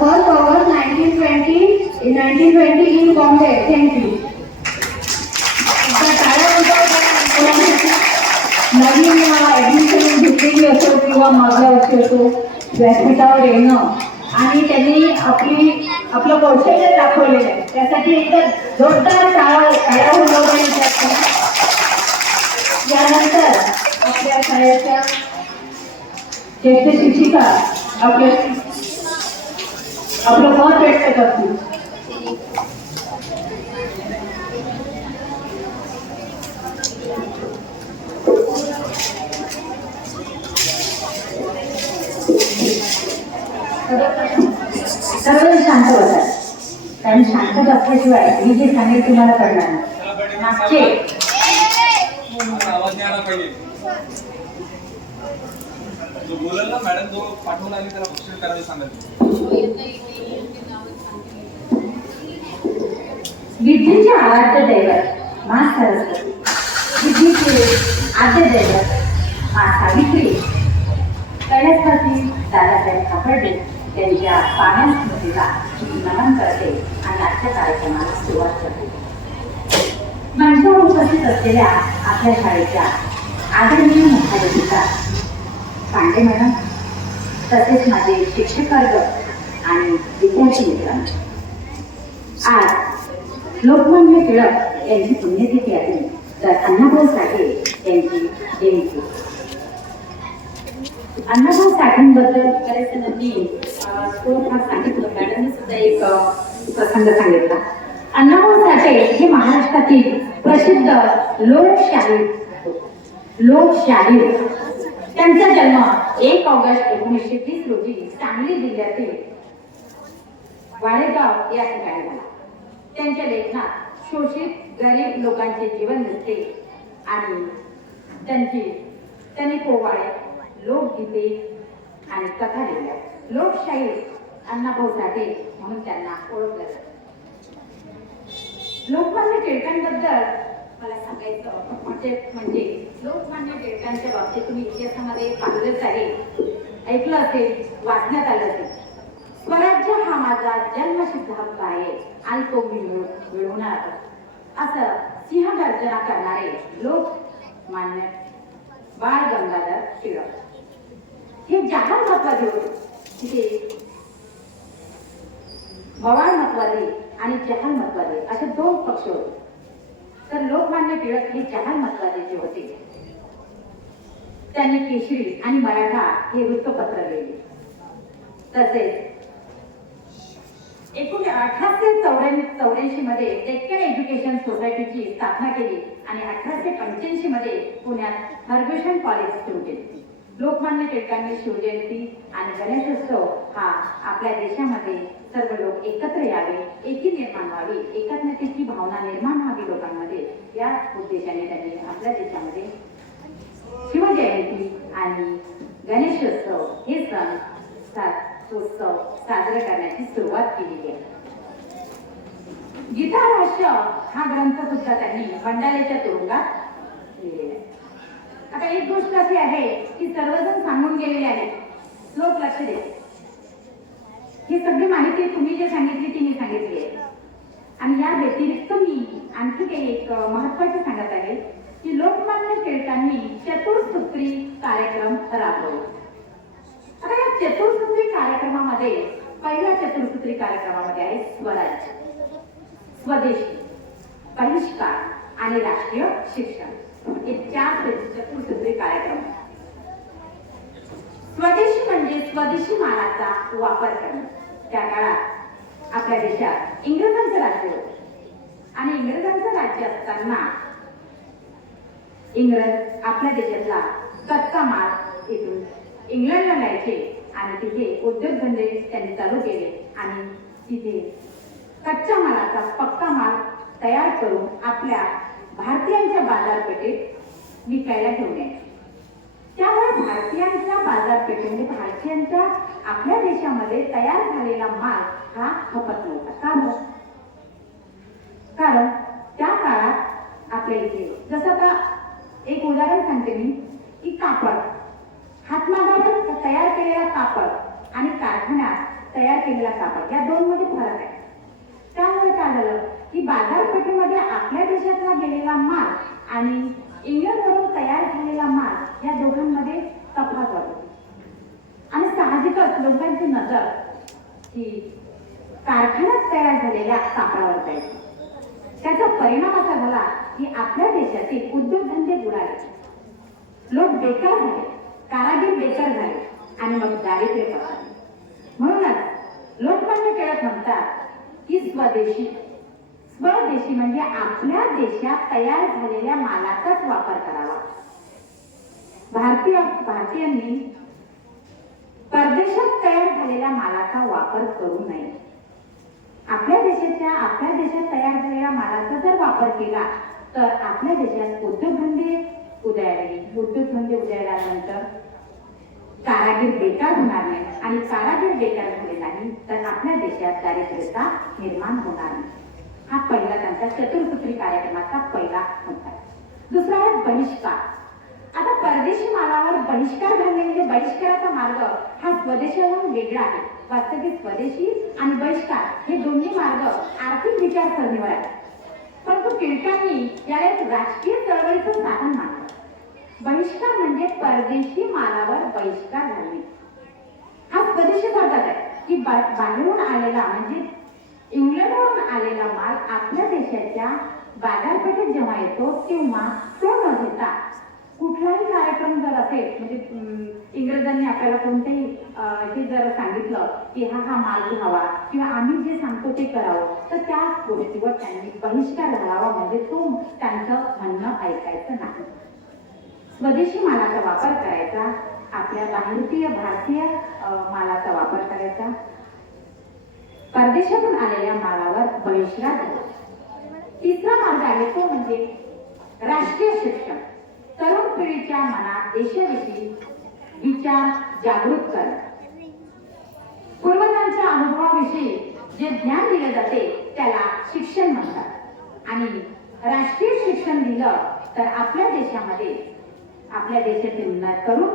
1st August 1920 2020 in Bombay. Thank you. Naveen admission घेतलेली असो किंवा मागल्या वर्षी असो व्यासपीठावर येणं आणि त्यांनी आपलं कौशल्य दाखवलेलं आहे त्यासाठी एकदा जोरदार टाळ्या उडवण्याची असते. यानंतर आपल्या शाळेच्या ज्येष्ठ शिक्षिका आपलं मत व्यक्त करतील. सर्वजण शांत होतात कारण शांत बसल्याशिवाय मी जे सांगेल तुम्हाला कळणार नाही. मागचे आवाज नाही आला पाहिजे. जो बोलल ना मॅडम जो पाठवला आणि त्याला बक्षीस करायला सांगायचं. विद्येचे आराध्य दैवत मा सरस्वती, विद्येचे आद्य दैवत मा सावित्री, कैलासवासी दादासाहेब खापर्डे त्यांच्या पावन स्मृतीला नमन करते आणि आजच्या कार्यक्रमाला सुरुवात करते. मंचावर उपस्थित असलेल्या आपल्या शाळेच्या आदरणीय मुख्याध्यापिका पांडे मॅडम, तसेच माझे शिक्षक वर्ग आणि विद्यार्थी मित्रांनो, आज लोकमान्य टिळक यांची पुण्यतिथी आहे तर अण्णाभाऊ साठे यांची जयंती. अण्णाभाऊ साठेंबद्दल बरेच नक्की सांगितलं. मॅडमने सुद्धा एक प्रसंग सांगितला. अण्णाभाऊ साठे हे महाराष्ट्रातील प्रसिद्ध लोकशाहीर. त्यांचा जन्म 1 ऑगस्ट 1930 रोजी सांगली जिल्ह्यातील वाडेगाव या ठिकाणी झाला. त्यांच्या लेखनात शोषित गरीब लोकांचे जीवन दिसते आणि त्यांनी पोवाडे, लोकगीते आणि कथा लिहिल्या. लोकशाहीर अण्णाभाऊ साठे म्हणून त्यांना ओळखलं जातं. लोकमान्य टिळकांबद्दल मला सांगायचं म्हणजे लोकमान्य टिळकांच्या बाबतीत तुम्ही इतिहासामध्ये पाहिलंच आहे, ऐकलं असेल, वाचण्यात आलं असेल. स्वराज्य हा माझा जन्मसिद्ध हक्क आहे आणि तो मी मिळवणार असं सिंहगर्जना करणारे लोकमान्य बाळ गंगाधर टिळक हे जहाल महत्वाचे होते. तिथे बवाळ महत्वाचे आणि जहाल महत्वाचे असे 2 पक्ष होते. तर लोकमान्य टिळक हे जहाल महत्वाचे होते. त्यांनी केशरी आणि मराठा हे वृत्तपत्र लिहिले. तसेच 1884 मध्ये डेक्कन एज्युकेशन सोसायटीची स्थापना केली आणि 1885 मध्ये पुण्यात फर्ग्युसन कॉलेज सुरू केले. लोकमान्य टिळकांनी शिवजयंती आणि गणेशोत्सव हा आपल्या देशामध्ये सर्व लोक एकत्र यावे, एकी निर्माण व्हावी, एकात्मतेची भावना निर्माण व्हावी लोकांमध्ये, या उद्देशाने त्यांनी आपल्या देशामध्ये शिवजयंती आणि गणेशोत्सव हे सण उत्सव साजरे करण्याची सुरुवात केलेली आहे. गीता भाष्य हा ग्रंथ सुद्धा त्यांनी मंडालेच्या तुरुंगात लिहिलेला आहे. आता एक गोष्ट अशी आहे की सर्वजण सांगून गेलेले आहेत, लोक लक्ष द्या. ही सगळी माहिती तुम्ही जे सांगितली ती मी सांगितली आहे. आणि या व्यतिरिक्त मी आणखी काही एक महत्वाचे सांगत आहे की लोकमान्य टिळकांनी चतुर्सूत्री कार्यक्रम राबवला. आता या चतुर्सूत्री कार्यक्रमामध्ये पहिल्या चतुर्सूत्री कार्यक्रमामध्ये आहे स्वराज्य, स्वदेशी, बहिष्कार आणि राष्ट्रीय शिक्षण. हे 4 चतुर्सूत्री कार्यक्रम. स्वदेशी म्हणजे स्वदेशी मालाचा वापर करणे. त्या काळात आपल्या देशात इंग्रजांचं राज्य होतं आणि इंग्रजांचं राज्य असताना इंग्रज आपल्या देशातला कच्चा माल इथून इंग्लंडला न्यायचे आणि तिथे उद्योगधंदे त्यांनी चालू केले आणि तिथे कच्च्या मालाचा पक्का माल तयार करून आपल्या भारतीयांच्या बाजारपेठेत विकायला घेऊन यायचे. त्यामुळे भारतीयांच्या बाजारपेठेमध्ये भारतीयांच्या आपल्या देशामध्ये तयार झालेला माल हा खपत नव्हता. कारण त्या काळात आपल्या इथे जसं आता एक उदाहरण सांगते मी की कापड, हातमागावर तयार केलेला कापड आणि कारखान्यात तयार केलेला कापड या 2 मध्ये फरक आहे. त्यामुळे बाजारपेठेमध्ये आपल्या देशातला गेलेला माल आणि इंग्लंडवरून तयार झालेला माल या दोघांमध्ये तफावत होती. आणि साहजिकच लोकांची नजर ही कारखान्यात तयार झालेल्या कापडावर जायची. त्याचा परिणाम असा झाला की आपल्या देशातील उद्योगधंदे बुडाले, लोक बेकार झाले, कारागीर बेकार झाले आणि मग दारिद्र्य पसरले. म्हणूनच लोकमान्य टिळक म्हणतात की स्वदेशी म्हणजे आपल्या देशात तयार झालेल्या मालाचाच वापर करावा. भारतीयांनी परदेशात तयार झालेल्या मालाचा वापर करू नये. आपल्या देशात तयार झालेल्या मालाचा जर वापर केला तर आपल्या देशात उद्योगधंदे उदयाल्यानंतर कारागीर बेकार होणार नाही आणि कारागीर बेकार झाले नाही तर आपल्या देशात दारिद्र्यता निर्माण होणार नाही. हा पहिला त्यांचा चतुर्सूत्री कार्यक्रमाचा पहिला मुद्दा. दुसरा आहे बहिष्कार. आता परदेशी मालावर बहिष्कार घालणे म्हणजे बहिष्काराचा मार्ग हा स्वदेशाहून वेगळा आहे. वास्तविक स्वदेशी आणि बहिष्कार हे दोन्ही मार्ग आर्थिक विचारसरणीवर आहेत. परंतु टिळकांनी याला एक राजकीय चळवळीचं साधन मानलं. बहिष्कार म्हणजे परदेशी मालावर बहिष्कार घालणे. हा स्वदेशी पद्धत आहे की बाहेरून आलेला म्हणजे इंग्लंडवरून आलेला माल आपल्या देशाच्या बाजारपेठेत जेव्हा येतो तेव्हा तो न घेता कुठलाही कार्यक्रम जर असेल म्हणजे इंग्रजांनी आपल्याला कोणतेही हे जर सांगितलं की हा माल घ्यावा किंवा आम्ही जे सांगतो ते करावं तर त्या गोष्टीवर त्यांनी बहिष्कार घालावा. म्हणजे तो त्यांचं म्हणणं ऐकायचं नाही. स्वदेशी मालाचा वापर करायचा, आपल्या भारतीय मालाचा वापर करायचा, परदेशातून आलेल्या मालावर बहिष्कार घालायचा. तिसरा मार्ग आहे तो म्हणजे राष्ट्रीय शिक्षण. तरुण पिढीच्या मनात देशाविषयी विचार जागृत करणं. पूर्वजांच्या अनुभवाविषयी जे ज्ञान दिले जाते त्याला शिक्षण म्हणतात. आणि राष्ट्रीय शिक्षण दिलं तर आपल्या देशातील तरुण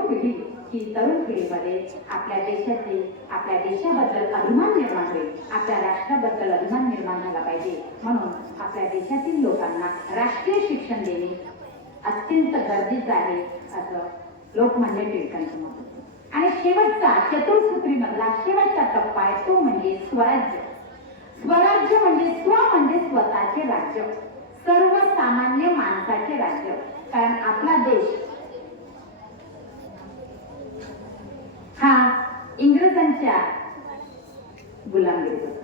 पिढीमध्ये आपल्या देशाबद्दल अभिमान निर्माण होईल. आपल्या राष्ट्राबद्दल अभिमान निर्माण झाला पाहिजे. म्हणून आपल्या देशातील लोकांना राष्ट्रीय शिक्षण देणे अत्यंत गरजेचं आहे असं लोकमान्य टिळकांचं मत होतं. आणि शेवटचा चतुर्सूत्री मधला शेवटचा टप्पा आहे तो म्हणजे स्वराज्य. स्वराज्य म्हणजे स्वतःचे राज्य, सर्वसामान्य माणसाचे राज्य. कारण आपला देश हा इंग्रजांच्या गुलामगिरीत होता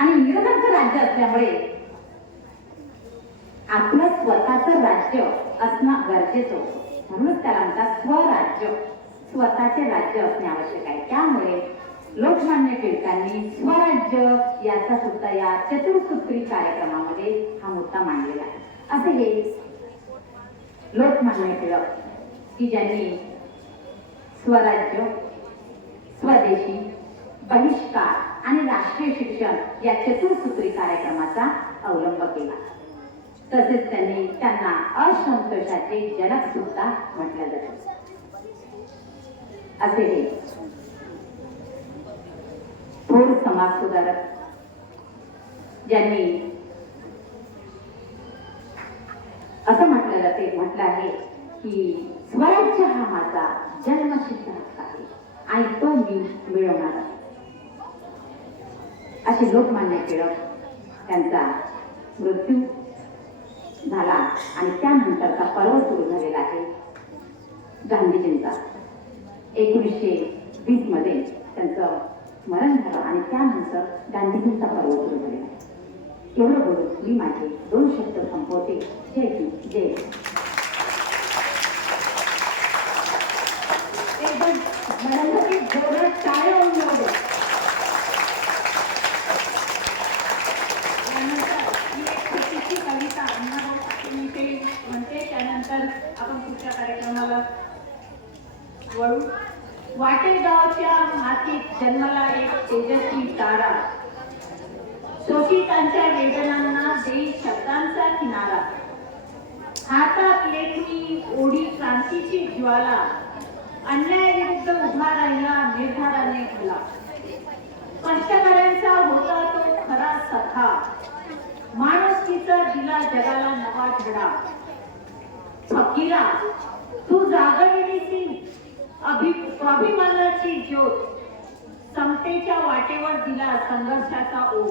आणि इंग्रजांचं राज्य असल्यामुळे आपलं स्वतःचं राज्य असणं गरजेचं होतं. म्हणूनच त्याला म्हणतात स्वराज्य, स्वतःचे राज्य असणे आवश्यक आहे. त्यामुळे लोकमान्य टिळकांनी स्वराज्य याचा सुद्धा या चतुर्सूत्री कार्यक्रमामध्ये हा मुद्दा मांडलेला आहे. असे हे लोकमान्य टिळक की ज्यांनी स्वराज्य, स्वदेशी, बहिष्कार आणि राष्ट्रीय शिक्षण या चतुर्सूत्री कार्यक्रमाचा अवलंब केला. तसेच त्यांना असंतोषाचे जनक सुद्धा म्हटलं जाते. असे हे थोर समाज सुधारक ज्यांनी असं म्हटलं आहे की स्वराज्य हा माझा जन्मसिद्ध हक्क आहे आणि तो मी मिळवणार आहे. असे लोकमान्य टिळक त्यांचा मृत्यू झाला आणि त्यानंतरचा पर्व सुरू झालेला आहे गांधीजींचा. 1920 मध्ये त्यांचं मरण झालं आणि त्यानंतर गांधीजींचा पर्व सुरू झालेला आहे. एवढं बोलून मी माझे 2 शब्द संपवते. जय हिंद, जय हिंद. एकदम मराठी जोरात टाळ्या होऊन जाऊ. कविता म्हणते त्यानंतर आपण पुढच्या कार्यक्रमाला वळू. वाटेगावच्या मातीत जन्मला एक तेजस्वी तारा, शोषितांच्या वेदनांना देई शब्दांचा किनारा. हातात लेखणी ओढी क्रांतीची ज्वाला, अन्यायाविरुद्ध उभा राहिला निर्धाराने भला. कष्टकऱ्यांचा होता तो खरा सखा, माणूस देशभक्तीचा दिला जगाला नवा धडा. फकीरा तू जागविलीसी स्वाभिमानाची ज्योत, समतेच्या वाटेवर दिला संघर्षाचा ओघ.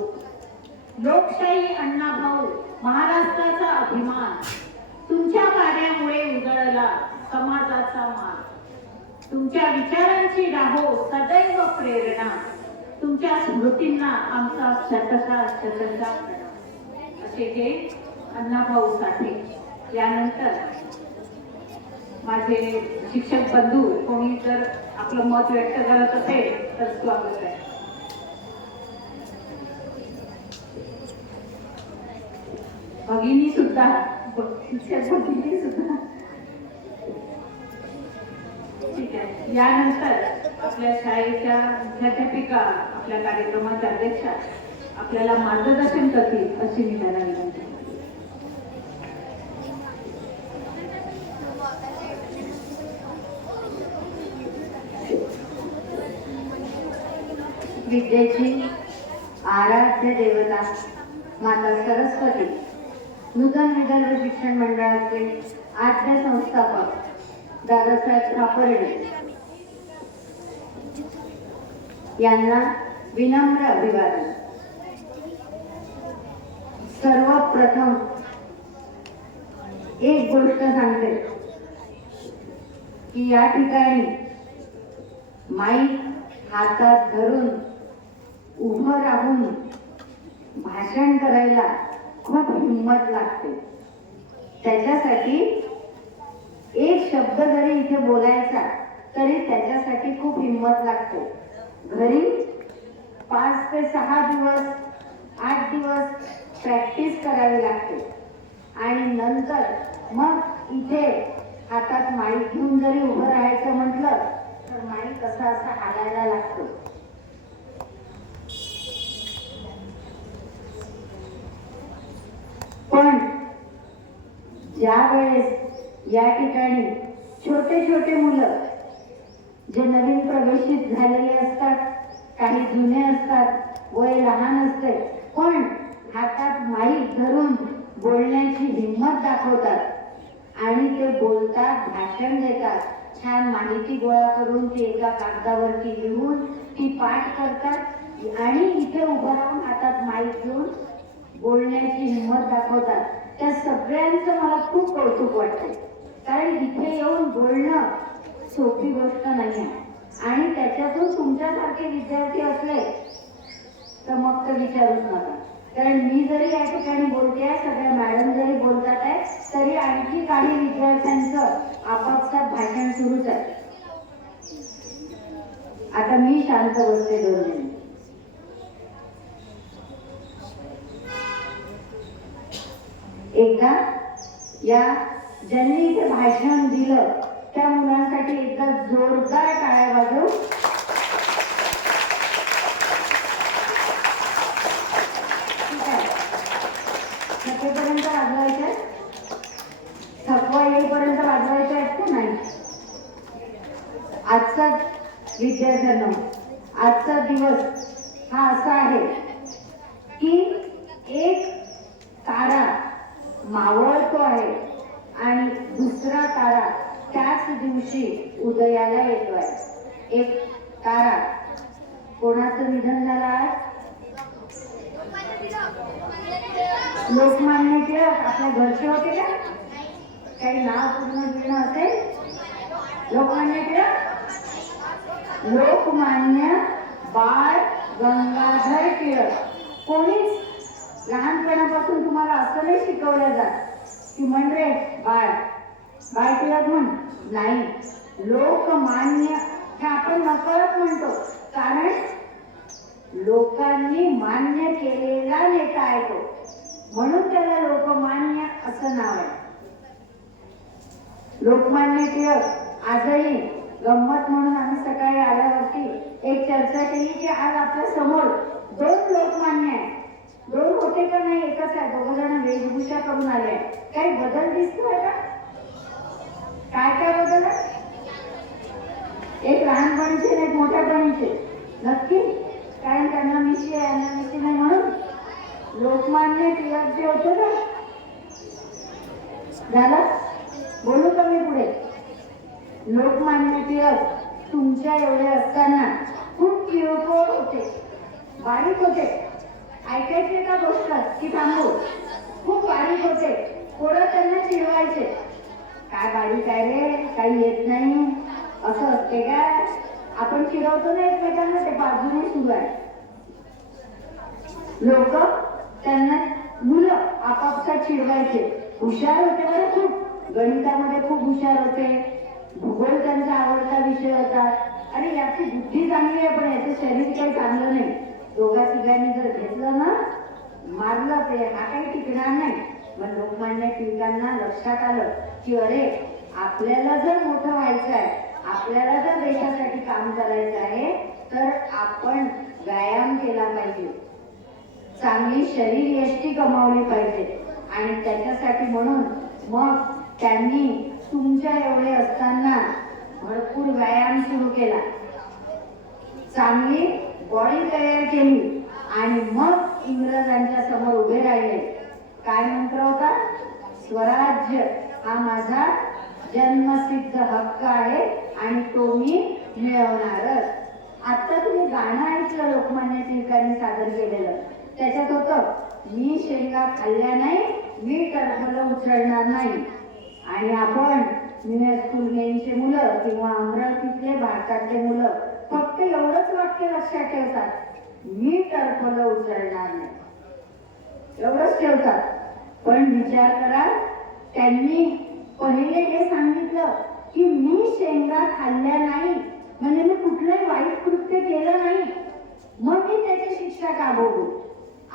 लोकशाही अण्णाभाऊ महाराष्ट्राचा अभिमान, तुमच्या कार्यामुळे उजळला समाजाचा मान. तुमच्या विचारांची राहो सदैव प्रेरणा, तुमच्या स्मृतींना आमचा शतशः प्रणाम. असे हे अण्णाभाऊ साठे. यानंतर माझे शिक्षक बंधू कोणी जर आपलं मत व्यक्त करत असेल तर स्वागत आहे. भगिनी सुद्धा, शिक्षक भगिनी सुद्धा. ठीक आहे. यानंतर आपल्या शाळेच्या मुख्याध्यापिका, आपल्या कार्यक्रमाच्या अध्यक्षा आपल्याला मार्गदर्शन करतील अशी मी त्यांना विनंती करते. विद्येची आराध्य देवता माता सरस्वती, नूतन विदर्भ शिक्षण मंडळाचे आद्य संस्थापक दादासाहेब खापर्डे यांना विनम्र अभिवादन. सर्वप्रथम एक गोष्ट सांगते की या ठिकाणी माईक हातात धरून उभं राहून भाषण करायला खूप हिंमत लागते. त्याच्यासाठी एक शब्द जरी इथे बोलायचा तरी त्याच्यासाठी खूप हिंमत लागते. घरी 5 ते 6 दिवस 8 दिवस प्रॅक्टिस करावी लागते आणि नंतर मग इथे हातात माईक घेऊन जरी उभं राहायचं म्हटलं तर माईक असा हालायला लागतो. पण ज्या वेळेस या ठिकाणी छोटे छोटे मुलं जे नवीन प्रवेशित झालेले असतात, काही जुने असतात, वय लहान असते, पण हातात माईक धरून बोलण्याची हिंमत दाखवतात आणि ते बोलतात, भाषण देतात, छान माहिती गोळा करून ती एका कागदावरती लिहून ती पाठ करतात आणि इथे उभं राहून हातात माईक घेऊन बोलण्याची हिंमत दाखवतात. त्या सगळ्यांचं मला खूप कौतुक वाटते, कारण इथे येऊन बोलणं सोपी गोष्ट नाही आहे आणि त्याच्यातून तुमच्यासारखे विद्यार्थी असले तर मग तर विचारूच नका. कारण मी जरी या ठिकाणी बोलते आहे, सगळ्या मॅडम जरी बोलतात आहे, तरी आणखी काही विद्यार्थ्यांचं आपापसात भाषण सुरूच आहे. आता मी शांत बसते 2 मिनिट. एकदा या ज्यांनी इथे भाषण दिलं त्या मुलांसाठी एकदा जोरदार टाळ्या वाजवू. ठीक आहे, थकेपर्यंत वाजवायचे, थकवा येईपर्यंत वाजवायचे आहेत का नाही. आजचा विद्यार्थ्यांना आजचा दिवस हा असा आहे की एक तारा मावळतो आहे आणि दुसरा तारा त्याच दिवशी उदयाला येतो आहे. एक तारा कोणाचं निधन झालं आहे? लोकमान्य टिळक आपल्या घरचे होते का? काही नाव पूर्ण घेणं असेल? लोकमान्य टिळक, लोकमान्य बाळ गंगाधर टिळक. कोणीच लहानपणापासून तुम्हाला असं नाही शिकवलं जात की म्हण रे बाळ, बाळ टिळक म्हण, नाही. लोकमान्य हे आपण नकळत म्हणतो, कारण लोकांनी मान्य केलेला नेता आहे तो, म्हणून त्याला लोकमान्य असं नाव आहे. लोकमान्य टिळक आजही गंमत म्हणून आम्ही सकाळी आल्यावरती एक चर्चा केली की आज आपल्या समोर 2 लोकमान्य आहे. 2 होते का नाही, एकच आहे. 2 जण वेशभूषा करून आले. काही बदल दिसतोय का? काय काय बदल आहे? एक लहानपणीचे एक मोठ्यापणीचे नक्की, कारण त्यांना मिशी आहे, यांना मिशी नाही. म्हणून लोकमान्य टिळक जे होतं ना. झालं? बोलू का मी पुढे? लोकमान्य टिळक तुमच्या एवढे असताना खूप किरकोळ होते, बारीक होते. ऐकायचे का गोष्ट की थांबू? खूप बारीक होते. पोरं त्यांना चिडवायचे, काय बारीक आहे रे, काही येत नाही, असं असते का? आपण चिडवतो ना एकमेकांना, ते बाजूने सुरू आहे. लोक त्यांना, मुलं आपापसात चिडवायचे. हुशार होते बरं खूप, गणितामध्ये खूप हुशार होते, भूगोल त्यांचा आवडता विषय होता. आणि याची बुद्धी चांगली आहे पण याचं शरीर काही चांगलं नाही. दोघा तिघांनी जर घेतलं ना, मारलं ते हा काही टिकणार नाही. मग लोकमान्य टिळकांना लक्षात आलं की अरे, आपल्याला जर मोठं व्हायचं आहे, आपल्याला जर देशासाठी काम करायचं आहे, तर आपण व्यायाम केला पाहिजे, चांगली शरीर यष्टी कमावली पाहिजे. आणि त्याच्यासाठी म्हणून मग त्यांनी तुमच्या एवढे असताना भरपूर व्यायाम सुरू केला, चांगली बॉडी तयार केली आणि मग इंग्रजांच्या समोर उभे राहिले. काय मंत्र होता? स्वराज्य हा माझा जन्मसिद्ध हक्क आहे आणि तो मी मिळवणारच. आता तुम्ही गाणं ऐकलं लोकमान्य टिळकांनी सादर केलेलं, त्याच्यात होतं, मी शेंगा खाल्ल्या नाही, मी टरफलं उचलणार नाही. आणि आपण स्कूलमेनचे मुलं किंवा अमरावतीतले भारतातले मुलं फक्त एवढंच वाक्य लक्षात ठेवतात, मी टरफलं उचलणार नाही, एवढंच ठेवतात. पण विचार करा, त्यांनी पहिले हे सांगितलं की मी शेंगा खाल्ल्या नाही, म्हणजे मी कुठलंही वाईट कृत्य केलं नाही, मग मी त्याची शिक्षा का भोगू?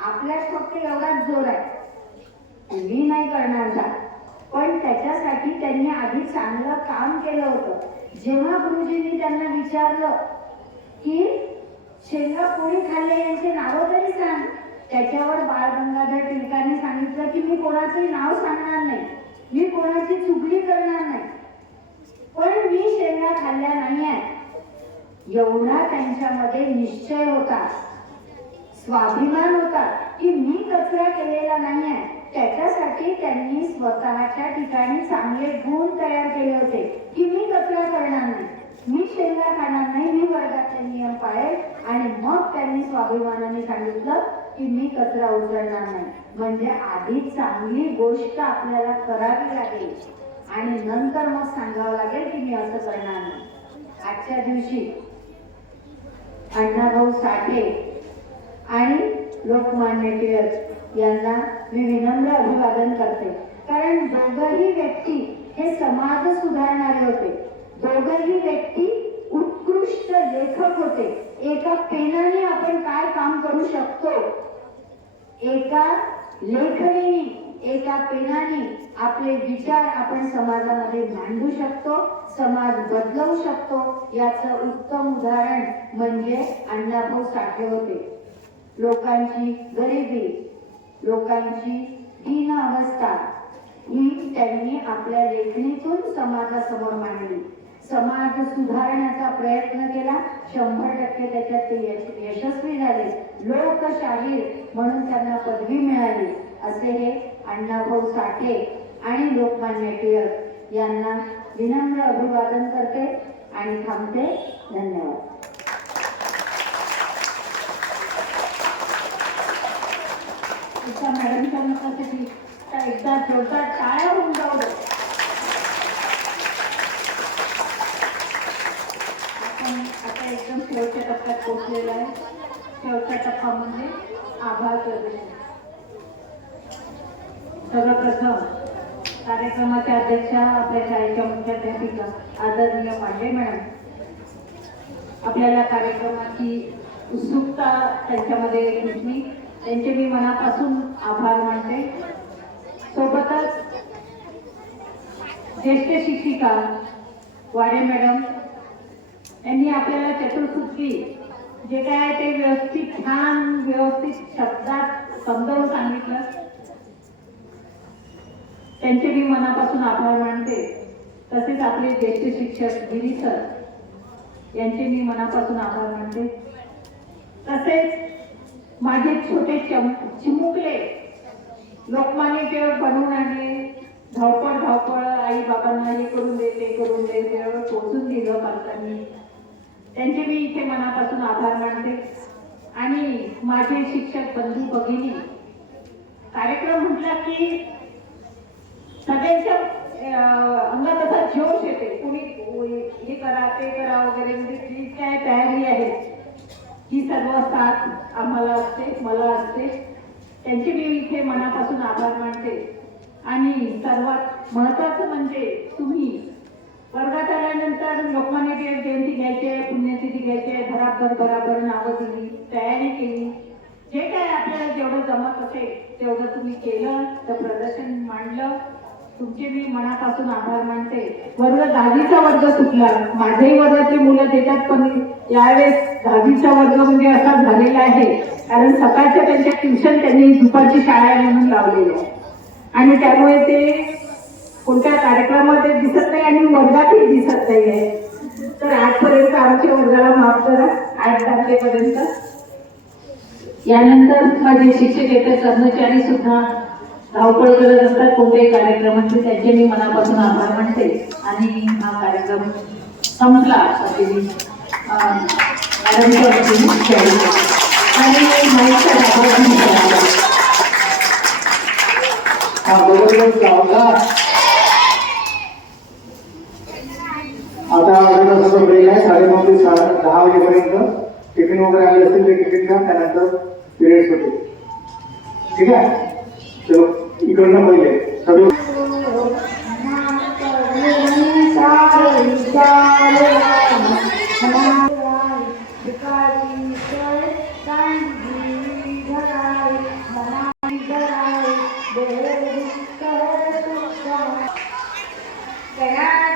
आपल्यात फक्त एवढाच जोर आहे, मी नाही करणार का? पण त्याच्यासाठी त्यांनी आधी चांगलं काम केलं होतं. जेव्हा गुरुजींनी त्यांना विचारलं की शेंगा कोणी खाल्ले यांचे नावं तरी सांग, त्याच्यावर बाळ गंगाधर टिळकांनी सांगितलं की मी कोणाचंही नाव सांगणार नाही, मी कोणाची चुगली करणार नाही, पण मी शेंगा खाल्ल्या नाहीये. एवढा त्यांच्यामध्ये निश्चय होता, स्वाभिमान होता की मी कचरा केलेला नाहीये. त्याच्यासाठी त्यांनी स्वतःच्या ठिकाणी चांगले गुण तयार केले होते की मी कचरा करणार नाही, मी शेंगा खाणार नाही, मी वर्गाचे नियम पाळेल. आणि मग त्यांनी स्वाभिमानाने सांगितलं की मी कचरा उचलणार नाही. म्हणजे आधी चांगली गोष्ट आपल्याला करावी लागेल आणि नंतर मग सांगावं लागेल की मी असं करणार नाही. आजच्या दिवशी अण्णाभाऊ साठे आणि लोकमान्य टिळक यांना मी विनम्र अभिवादन करते, कारण दोघंही व्यक्ती हे समाज सुधारणारे होते, दोघंही व्यक्ती उत्कृष्ट लेखक होते. एका पेनाने आपण काय काम करू शकतो, एका लेखणीने, एका पेनाने आपले विचार आपण समाजामध्ये मांडू शकतो, समाज बदलवू शकतो. याचं उत्तम उदाहरण म्हणजे अण्णाभाऊ साठे होते. लोकांची गरिबी, लोकांची दीन अवस्था ही त्यांनी आपल्या लेखणीतून समाजासमोर मांडली, समाज सुधारण्याचा प्रयत्न केला. 100% त्याच्यात ते यशस्वी झाले. लोकशाहीर म्हणून त्यांना पदवी मिळाली. असे हे अण्णाभाऊ साठे आणि लोकमान्य टिळक यांना विनम्र अभिवादन करते आणि थांबते. धन्यवाद. मॅडमच्या मतासाठी एकदा जोरदार टाळ्या होऊन जाऊ दे. आपण आता एकदम शेवटच्या टप्प्यात पोहोचलेला आहे. शेवटचा टप्पा म्हणजे आभार प्रदर्शन. सर्वप्रथम कार्यक्रमाच्या अध्यक्षा आपल्या शाळेच्या मुख्याध्यापिका आदरणीय पांडे मॅडम, आपल्याला कार्यक्रमाची उत्सुकता त्यांच्यामध्ये दिसली, त्यांचे मी मनापासून आभार मानते. सोबतच ज्येष्ठ शिक्षिका वाडे मॅडम यांनी आपल्याला चतुर्सूत्री जे काय आहे ते व्यवस्थित, छान व्यवस्थित शब्दात समजावून सांगितलं, त्यांचे मी मनापासून आभार मानते. तसेच आपले ज्येष्ठ शिक्षक गिरी सर यांचे मी मनापासून आभार मानते. तसेच माझे छोटे चिमुकले लोकमान्य टिळक बनवून आणले, धावपळ आई बाबांना हे करून दे ते करून दे त्यावर पोचून दिलं पालकांनी. त्यांचे मी इथे मनापासून आभार मानते. आणि माझे शिक्षक बंधू भगिनी, कार्यक्रम म्हटला की सगळ्यांच्या अंगात असा जोश येते. कुणी हे करा ते करा वगैरे, म्हणजे जी काय तयारी आहे ही सर्व साथ आम्हाला असते, मला असते. त्यांचे मी इथे मनापासून आभार मानते. आणि सर्वात महत्वाचं म्हणजे तुम्ही वर्गात आल्यानंतर लोकमान्य टिळक जयंती घ्यायची आहे, पुण्यतिथी घ्यायची आहे, बराबर नावं दिली, तयारी केली. जे काय आपल्याला जेवढं जमत असेल तेवढं तुम्ही केलं, तर प्रदर्शन मांडलं. तुमचे मी मनापासून आभार मानते. वर्ग 10वीचा वर्ग सुटला. माझ्याही वर्गातली मुलं देतात, पण यावेळेस 10वीचा वर्ग म्हणजे असा झालेला आहे कारण सकाळच्या त्यांच्या ट्युशन त्यांनी दुपारची शाळा म्हणून लावलेली आहे. आणि त्यामुळे ते कोणत्या कार्यक्रमात दिसत नाही आणि वर्गातही दिसत नाही आहे. तर आजपर्यंत आमच्या वर्गाला माफ करा, 8 तारखेपर्यंत. यानंतर माझे शिक्षकेतर कर्मचारी सुद्धा धावपळ करत असतात कोणत्याही कार्यक्रमाचे, त्यांचे मी मनापासून आभार मानते. आणि हा कार्यक्रम संपला असे मी मॅडमच्या वतीने आणि माईकचा आभार. आता सगळं ब्रेक आहे, 9:30 ते 10 वाजेपर्यंत. टिफिन वगैरे आले असेल ते टिफिन घ्या, त्यानंतर पिरियड्स होते. ठीक आहे, चलो इकडनं पहिले सगळं. Bye.